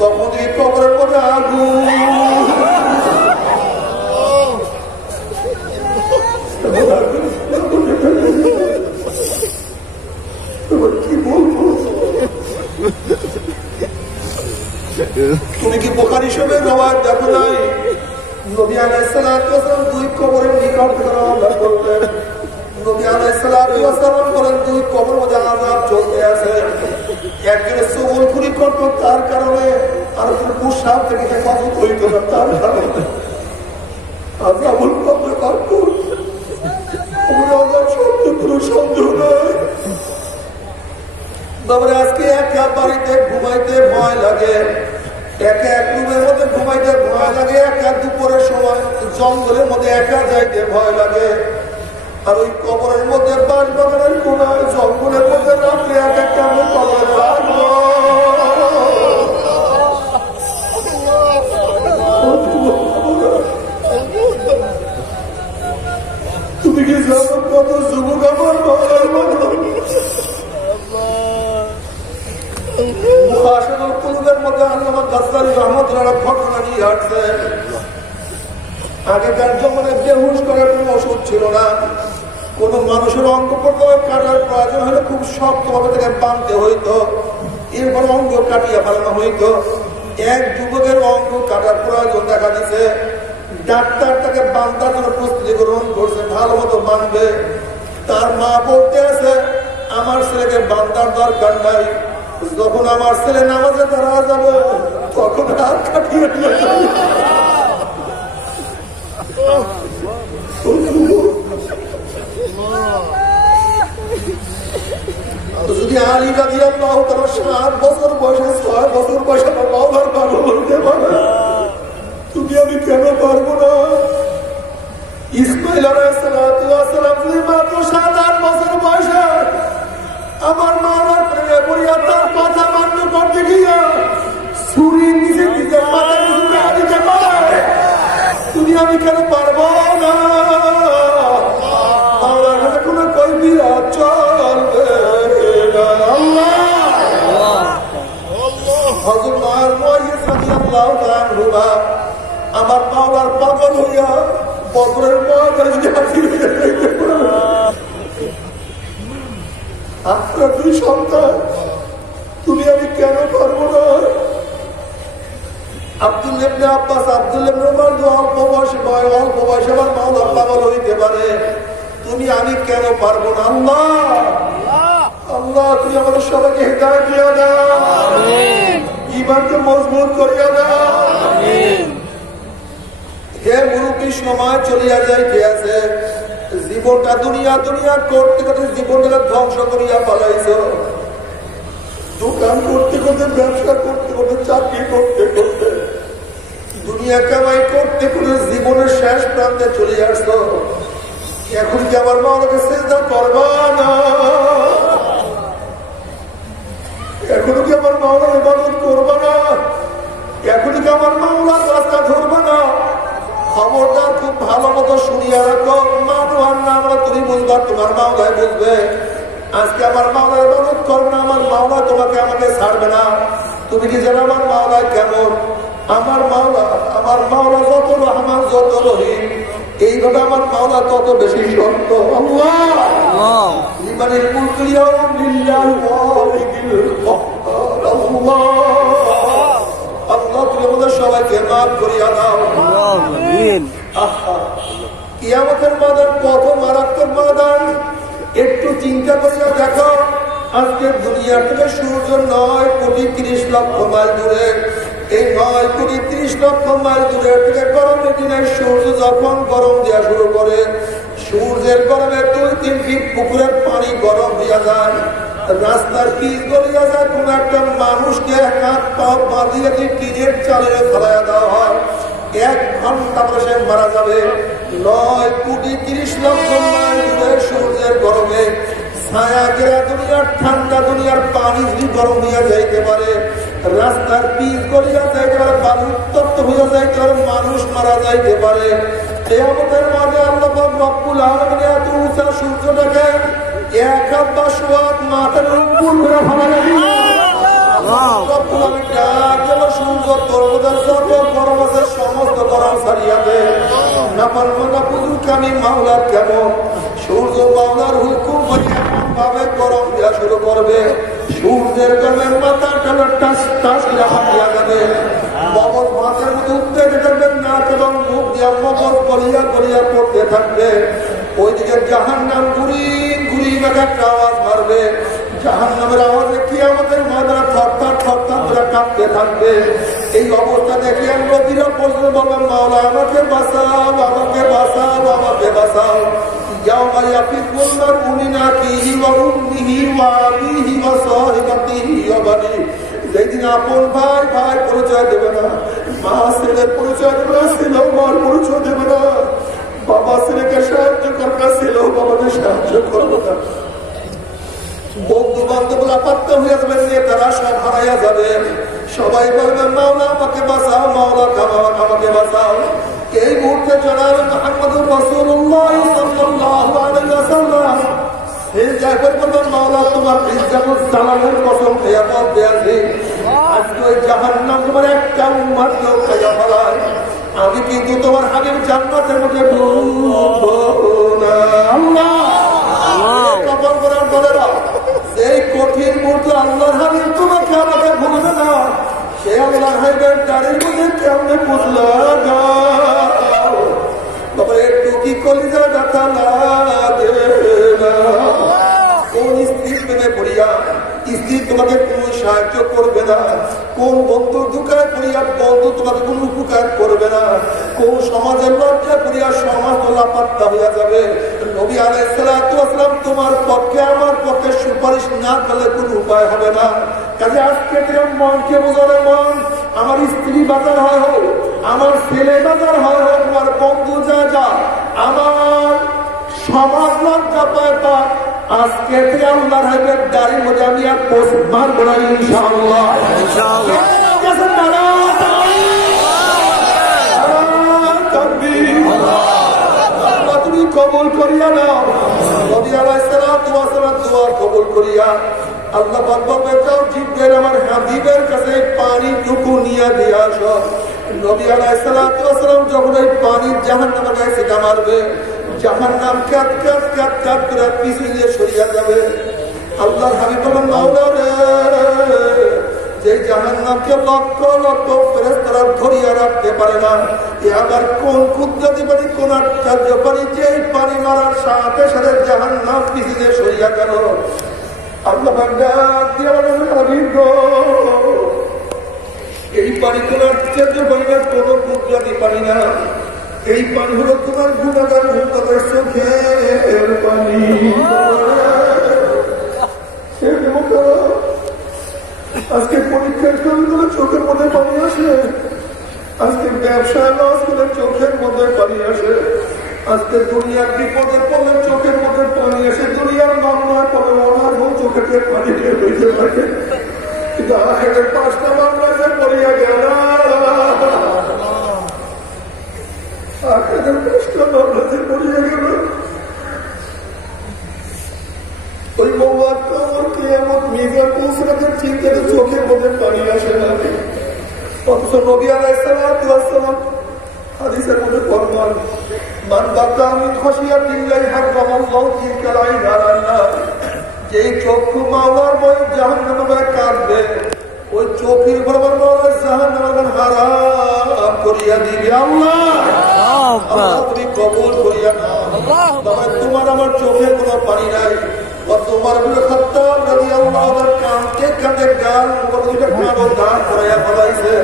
তখন এই কবরের মধ্যে আগুন। কি বলবো? তুমি কি বুখারী শরীফের রওয়ায়াত দেখো নাই? নবী আলাইহিস সালাতু ওয়াস সালাম দুই কবরের নিকট থেকে রওনা করলেন। নবী আলাইহিস সালাতু ওয়াস সালাম বলেন, দুই কবর মধ্যে আযাব চলতে আছে। একজনের চুগলখুরি করতো তার কারণে, আর একজন মুশাব থেকে হেফাজত হইতো না তার কারণে। আযাবুল কবর মাকবুল, কবরে আযাব শব্দ কোনো সন্দেহ নাই। তারপরে আজকে একা বাড়িতে ঘুমাইতে ভয় লাগে, একা এক রুমের মধ্যে ঘুমাইতে ভয় লাগে, একা দুপুরের সময় জঙ্গলের মধ্যে একা যাইতে ভয় লাগে। আর ওই কবরের মধ্যে বাঁশ বাগানের কোনায় জঙ্গলের মধ্যে রাত্রে একা কেমন কবরে থাকবো? তুমি কি জানো কত যুবক আমার ঘরের মধ্যে ঘটনা নিয়ে আসছে। আগেকার জমানে বেহুশ করার কোন ওষুধ ছিল না। কোন মানুষের অঙ্গ প্রত্যঙ্গ কাটার প্রয়োজন হলে খুব শক্তভাবে তাকে বাঁধতে হইতো, এরপর অঙ্গ কাটিয়ে ফেলানো হইতো। এক যুবকের অঙ্গ কাটার প্রয়োজন দেখা দিছে, ডাক্তার তাকে বাঁধার জন্য প্রস্তুতি গ্রহণ করছে, ভালো মতো বাঁধবে। তার মা বলতে আছে, আমার ছেলেকে বাঁধার দরকার নাই, যখন আমার ছেলে নামাজে দাঁড়া যাবে তখন হাত কাটিয়ে দিয়ে যাবে। যদি আলী রাদিয়াল্লাহু তাআলা 7 বছর বয়সে 6 বছর বয়সে আমার মাওলার পাগল হইতে পারে, তুমি আমি কেন পারবো না? ইসমাইল আলাইহিস সালাম যদি মাত্র 7-8 বছর বয়সে আমার মাওলার প্রেমে পড়িয়া তার কথা মান্য করতে গিয়া ছুরি নিচে নিজের মাথা নিচে দিতে পারে, তুমি আমি কেন পারবো না? মাওলার কাছে কোনো কৈফিয়ত চলবে না। আমার মাওলার পাগল হইয়া বদরের আপনার 2 সন্তান, তুমি আমি কেন পারবো না? আব্দুল্লাহ ইবনে আব্বাস, আব্দুল্লাহ ইবনে উমর অল্প বয়সে আমার মাওলার পাগল হইতে পারে, তুমি আমি কেন পারবো না? আল্লাহ তুমি আমাদের সবাইকে হিদায়াত দিয়া দাও, ঈমানকে মজবুত করিয়া দাও। হে মুরব্বী, সময় চলিয়া যাইতে আছে, জীবনটা দুনিয়া করতে করতে জীবনটাকে ধ্বংস করিয়া ফেলাইছো। দোকান করতে করতে, ব্যবসা করতে করতে, চাকরি করতে করতে, দুনিয়া কামাই করতে করতে জীবনের শেষ প্রান্তে চলে আসছো। এখন কি আমার মাওলাকে সিজদা করবা না? এখনো কি আমার মাওলার ইবাদত করবা না? এখন কি আমার মাওলার রাস্তা ধরবা না? খবরদার, খুব ভালো মতো শুনিয়া রাখো, মানু আর না আমরা তুমি বুঝবা, তোমার মাওলাই বুঝবে। আজকে আমার মাওলার ইবাদত করবে না, আমার মাওলা তোমাকে আমাকে ছাড়বে না। তুমি কি জানো আমার মাওলা কেমন? আমার মাওলা যত রহমান, যত রহিম, এইভাবে আমার মাওলা তত বেশি সত্য। লিমানিল মুলকুল ইয়াউম লিল্লাহি ওয়াহিদিল কাহ্হার। আল্লাহ তুমি আমাদের সবাইকে মাফ করিয়া দাও। কিয়ামতের ময়দান কত মারাত্মক ময়দান, একটু চিন্তা করিয়া দেখো। আজকের দুনিয়া থেকে সূর্য 9,30,00,000 মাইল দূরে, এই 9,30,00,000 মাইল দূরে থেকে গরমের দিনে সূর্য যখন গরম দেওয়া শুরু করে, সূর্যের গরমে 2-3 ফিট পুকুরের পানি গরম হইয়া যায়, রাস্তার পিচ গলিয়া যায়। কোন একটা মানুষকে হাত পা বাঁধিয়ে টিনের চালে ফেলাইয়া দেওয়া হয়, 1 ঘন্টা পরে সে মারা যাবে। 9,30,00,000 মাইল দূরে সূর্যের গরমে ছায়া ঘেরা দুনিয়ার ঠান্ডা দুনিয়ার পানি যদি গরম হইয়া যাইতে পারে, রাস্তার পিচ গলিয়া যাইতে পারে, বালু উত্তপ্ত হইয়া যাইতে পারে, মানুষ মারা যাইতে পারে। এই আমাদের মাঝে আল্লাহ রব্বুল আলামিন এত উঁচা সূর্যটাকে 1 হাত বা সোয়াদ মাথার উপর করে ফেলা সূর্য তরুণদের যত গরম আছে সমস্ত গরম ছাড়িয়া দেয়। না পারবো না বুঝুক আমি মাওলার কেমন। সূর্য মাওলার হুকুম ভাবে গরম দেওয়া শুরু করবে, সূর্যের গরমের মাথা টানা টাস টাস হাঁটিয়া যাবে, মগজ মাথার মধ্যে উঠতে থাকবেন, নাক এবং মুখ দিয়া মগজ গলিয়া গলিয়া পড়তে থাকবে। ওইদিকে জাহান্নাম ঘুরি ঘুরি একটা আওয়াজ মারবে, জাহান্নামের আওয়াজে কিয়ামতের ময়দানে থরথর থরথর করে কাঁপতে থাকবে। এই অবস্থা দেখে নবীরা পর্যন্ত বলবেন, মাওলা আমাকে বাঁচাও, আমাকে বাঁচাও, আমাকে বাঁচাও। ইয়াউমা ইয়াফিরুল মারউ মিন আখিহি ওয়া উম্মিহি ওয়া আবিহি ওয়া সাহিবাতিহি ওয়া বানিহি। যেদিন আপন ভাই ভাই পরিচয় দেবে না, মা ছেলের পরিচয় দেবে না, ছেলেও মার পরিচয় দেবে না, বাবা ছেলেকে সাহায্য করবে না, ছেলেও বাবাকে সাহায্য করবে না, বন্ধু বান্ধবরা পাত্তা হইয়া যাবে, নেতারা সব হারাইয়া যাবে। সবাই বলবে, মাওলা আমাকে বাঁচাও, মাওলা আমাকে বাঁচাও। এই মুহূর্তে জনাব মুহাম্মদুর রাসূলুল্লাহ সাল্লাল্লাহু আলাইহি ওয়াসাল্লাম এই জায়গায় বলবেন, মাওলা তোমার ইজ্জতুল সালামের কসম খেয়ে বলতে আছি, আজকে ওই জাহান্নাম তোমার একটা উম্মত কেউ খাইয়া ফেলায়, আমি কিন্তু তোমার হাবিব জান্নাতের মধ্যে ঢুকবো না। আল্লাহ কবর করার বলে না, সেই কঠিন মুহূর্তে আল্লাহর হাবিব তোমাকে আমাকে ভুলবে না। সে আল্লাহর হাবিবের গাড়ির মধ্যে কেমনে বুঝলো না, তবে একটু কি কলিজা ব্যথা লাগে না? কোন স্ত্রীর প্রেমে পড়িয়া স্ত্রী তোমাকে কোন সাহায্য করবে না, কোন বন্ধুর দুঃখায় পড়িয়া বন্ধু তোমাকে কোন উপকার করবে না, কোন সমাজের লজ্জা করিয়া সমাজ লাপাত্তা হইয়া যাবে। নবী আলাইহিস সালাতু ওয়াস সালাম তোমার পক্ষে আমার পক্ষে সুপারিশ না করলে কোনো উপায় হবে না। কাজে আজকে থেকে মনকে বোঝালে মন, আমার স্ত্রী বাজার হয় হোক, আমার ছেলে বাজার হয় হোক, আমার বন্ধু যা আমার সমাজ লজ্জা পায় তা আজকে থেকে আল্লাহর হাবিবের দাড়ির মধ্যে আমি আর পোস্ট মারবো না ইনশাআল্লাহ। তুমি কবুল করিয়া নাও, নবী আলাইহিস সালাতু ওয়াস সালাম দোয়া কবুল করিয়া আল্লাহ পাক বলবে যাও জিবরাইল আমার হাবিবের কাছে পানিটুকু নিয়ে দিয়ে আসো। নবী আলাইহিস সালাতু ওয়াস সালাম যখন এই পানি জাহান্নামের গায়ে ছিটা মারবে, জাহান্নাম কাট কাট কাট কাট করে পিছনে দিয়ে সরিয়া যাবে। আল্লাহর হাবিব বলেন মাওলা রে, যে জাহান্নামকে লক্ষ লক্ষ ফেরেশতারা ধরিয়া রাখতে পারে না, এ আবার কোন কুদরতি পানি, কোন আশ্চর্য পানি, যে পানি মারার সাথে সাথে জাহান্নাম পিছনে সরিয়া গেল। আল্লাহ পাক ডাক দিয়া বলেন হাবিব গো, এই পানি কোন আশ্চর্য পানি না, কোন কুদরতি পানি না, এই পানি হলো তোমার গুনাহগার উম্মতের চোখের পানি। আজকে পরীক্ষার করলে চোখের মধ্যে পানি আসে, আজকে ব্যবসায় লস করলে চোখের মধ্যে পানি আসে, আজকে দুনিয়ার বিপদে পড়লে চোখের মধ্যে পানি আসে, দুনিয়ার মামলায় পড়ে ওনার চোখে পানি দিয়ে হইতে থাকে। কিন্তু আখেরের 5টা মামলায় যে পড়িয়া গেল, আখেরের 5টা মামলা যে পড়িয়া গেল, ওই মৌয়ার কবর কিয়ামত মিজান পৌঁছাতে চিন্তাতে চোখের মধ্যে পানি আসে না। অথচ নবী আলাইহিস সালাতু ওয়াস সালাম হাদিসের মধ্যে ফরমান মান বাকা মিন খাশিয়াতিল্লাহি হারামাল্লাহু তিলকাল আইন আলান নার, যে চক্ষু মাওলার ভয়ে জাহান্নামে কাঁদবে, ওই চোখের বরাবর মাওলা জাহান্নামে হারাম করিয়া দিবে। আল্লাহ তুমি কবুল করিয়া নাও। বাবা তোমার আমার চোখে কোনো পানি নাই, তোমার খাত্তাব রাদিয়াল্লাহু আনহু কাঁদতে কাঁদতে গাল দুইটা কালো দাগ পড়াইয়া ফেলাইছে।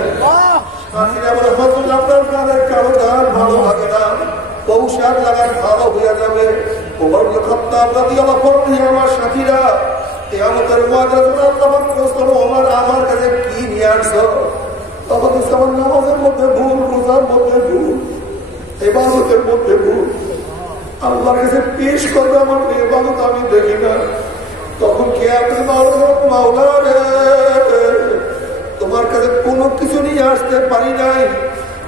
সাথীরা বলে হুজুর আপনার গালের কালো দাগ ভালো লাগে না, পৌষাক লাগান ভালো হইয়া যাবে। ওমর ইবনে খাত্তাব রাদিয়াল্লাহু আনহু আমার সাথীরা কিয়ামতের ময়দানে আল্লাহ পাক প্রশ্ন ওমর আমার কাছে কি নিয়ে আসছো? তখন আমার নামাজের মধ্যে ভুল, রোজার মধ্যে ভুল, ইবাদতের মধ্যে ভুল, আল্লাহর কাছে পেশ করবে আমার ইবাদত আমি দেখি না। তখন কে আপনি মাওলা রে, তোমার কাছে কোনো কিছু নিয়ে আসতে পারি নাই,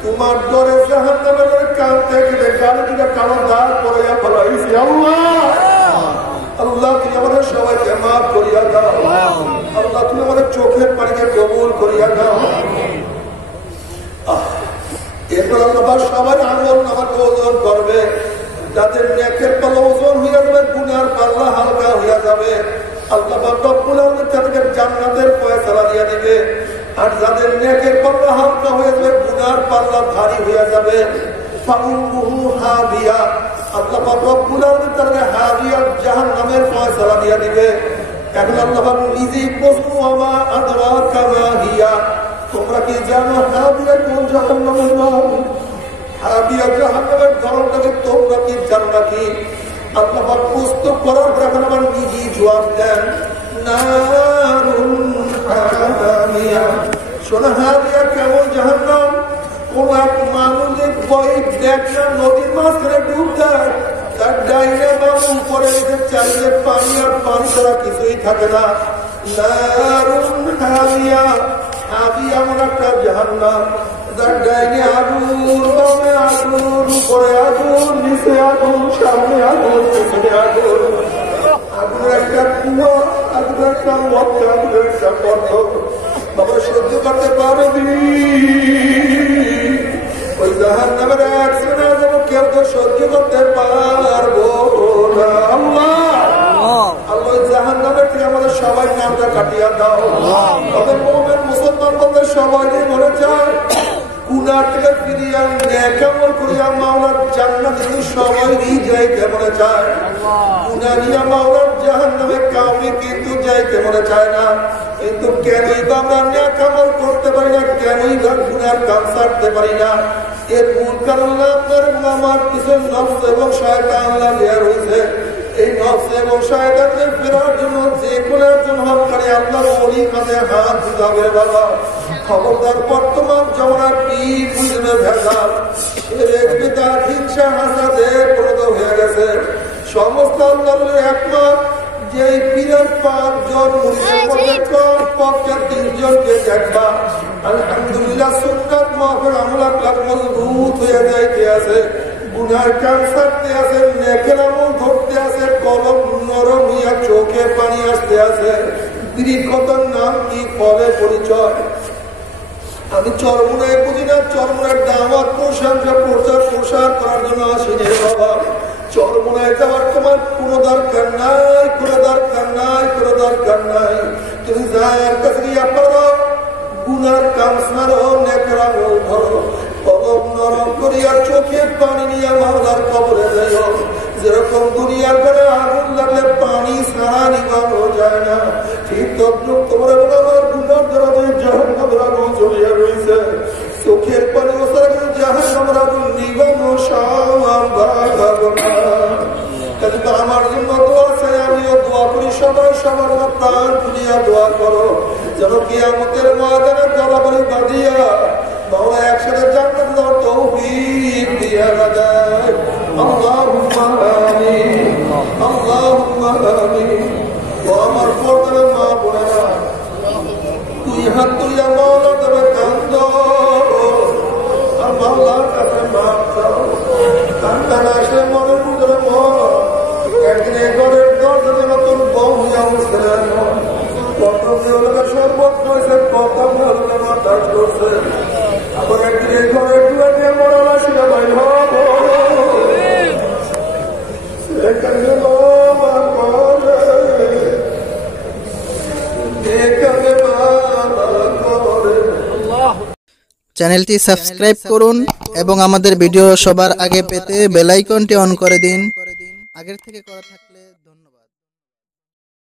তোমার ডরে জাহান্নামের কাঁদতে গেলে গালে দিকে কালো দাগ পড়াইয়া ফেলাইছি। আল্লাহ আল্লাহ তুমি আমাদের সবাইকে মাফ করিয়া দাও। আল্লাহ তুমি আমাদের চোখের পানিকে কবুল করিয়া দাও। এরপর আল্লাহ সবাই আমল আমাকে ওজন করবে, যাদের নেকের পাল্লা ওজন হইয়া যাবে, গুনার পাল্লা হালকা হইয়া যাবে। আল্লাহ রব্বুল আলামিন তাদেরকে জান্নাতের ফয়সালা দিয়া দিবে। আর যাদের নেকের পাল্লা হালকা হয়ে যাবে, গুনার পাল্লা ভারী হইয়া যাবে, ফাউহু হাবিয়া, আল্লাহ রব্বুল আলামিন তাদেরকে হাবিয়া জাহান্নামের ফয়সালা দিয়া দিবে। এখন আল্লাহ নিজেই প্রশ্ন আমা আদরাকা মা হিয়া, তোমরা কি জানো হাবিয়া কোন জাহান্নামের নাম? হাবিয়া জাহান্নামের ধরনটাকে তোমরা কি জানো নাকি? আল্লাহ পাক প্রস্তুত করার পর এখন আবার নিজেই জবাব দেন নারুন হামিয়া। শোনা হাবিয়া কেমন জাহান্নাম? কোন এক মানুষের বই দেখনা নদীর মাঝখানে ডুব দেয়, তার ডাইনে বাম উপরে চাইলে পানি আর পানি ছাড়া কিছুই থাকে না। নারুন হামিয়া, হাবিয়া এমন একটা জাহান্নাম, যার ডাইনে আগুন, বামে আগুন, উপরে আগুন, নিচে আগুন, সামনে আগুন, পেছনে আগুন, আগুনের একটা কুয়া, আগুনের একটা মধ্যে, আগুনের একটা পথ। বাবা সহ্য করতে পারবি? ওই জাহান্নামের একজনে যেন কেউ তো সহ্য করতে পারবো না। আল্লাহ আল্লাহ জাহান্নামের থেকে আমাদের সবাই নামটা কাটিয়ে দাও। আমাদের মুমিন মুসলমান বলতে সবাই মনে চায় গুনাহ থেকে ফিরিয়ে নেক আমল করিয়া মাওলার জান্নাতে সবাই যাইতে মনে চায়। গুনাহ নিয়ে মাওলার জাহান্নামে কাউকে কিন্তু যাইতে মনে চায় না। কিন্তু কেনই বা আমরা নেক আমল করতে পারি না, কেনই বা গুনার কাজ ছাড়তে পারি না? এর মূল কারণ আপনার আমার কিছু নফস এবং শয়তান লাগিয়ে রয়েছে। এই নফস এবং শয়তানকে ফেরার জন্য যে কোনো একজন হককারী আপনার ওলি কাঁধে হাত দিতে হবে বাবা। খবরদার বর্তমান জমানার পীর বুঝবে ভেজাল, হিংসা হাসাদের প্রদ হয়ে গেছে। সমস্ত আল্লাহর একমত যে পীরের 5 জন মুরিদের মধ্যে পক্ষে 3 জনকে দেখবা আলহামদুলিল্লাহ সুন্নাত মাহফিল আমল আখলাক মজবুত হয়ে যাইতে আছে, গুনার কাম ছাড়তে আছে, নেকের আমল ধরতে আছে, কলম নরম হইয়া চোখে পানি আসতে আছে। দীর্ঘতার নাম কি, ফলে পরিচয়। আমি চরমুনায় বুঝি না, চরমুনার দাওয়াত প্রশংসা প্রসার করার জন্য আসিনি বাবা। চরমুনায় যাওয়ার তোমার কোনো দরকার নাই, কোনো দরকার নাই, কোনো দরকার নাই। তুমি যার কাছে গিয়া করো, গুনার কাম ছাড়ো, নেকের আমল ধরো, কলম নরম করিয়া চোখে পানি নিয়ে মাওলার কবরে যাইও। যেরকম দুনিয়ার ঘরে আগুন লাগলে পানি ছাড়া নিবানো যায় না, ঠিক তদ্রুপ তোমার আমার গুনার দ্বারা জাহান্নামের আগুন জ্বলিয়া রয়েছে। চোখের পানি ওসারা কিন্তু জাহান্নামের আগুন নিবানো সম্ভব না। কিন্তু আমার জন্য দোয়া চাই, আমিও দোয়া করি, সবাই সবার প্রাণ খুলিয়া দোয়া করো যেন কিয়ামতের ময়দানে গলাগলি বাঁধিয়া বাবা একসাথে জান্নাত দেওয়ার তৌফিক দিয়া দেয়। আল্লাহুম্মা আমিন, আল্লাহুম্মা আমিন। ও আমার পর্দার মা বোনেরা, তুই হাত তুলিয়া মাওলার দেবে কান্দ আর মাওলার কাছে মাপ চাও। কান্না না আসলে মনের ভিতরে মন একদিন এই ঘরের দরজা নতুন বউ হইয়া উঠছে। কত মেয়েরা শরবত করেছে, কত মেয়েরা মাতাজ করছে, আবার একদিন এই ঘরের দুয়ার দিয়ে মরা সেটা বাইর হব। চ্যানেলটি সাবস্ক্রাইব করুন এবং আমাদের ভিডিও সবার আগে পেতে বেল আইকনটি অন করে দিন। আগের থেকে করা থাকলে ধন্যবাদ।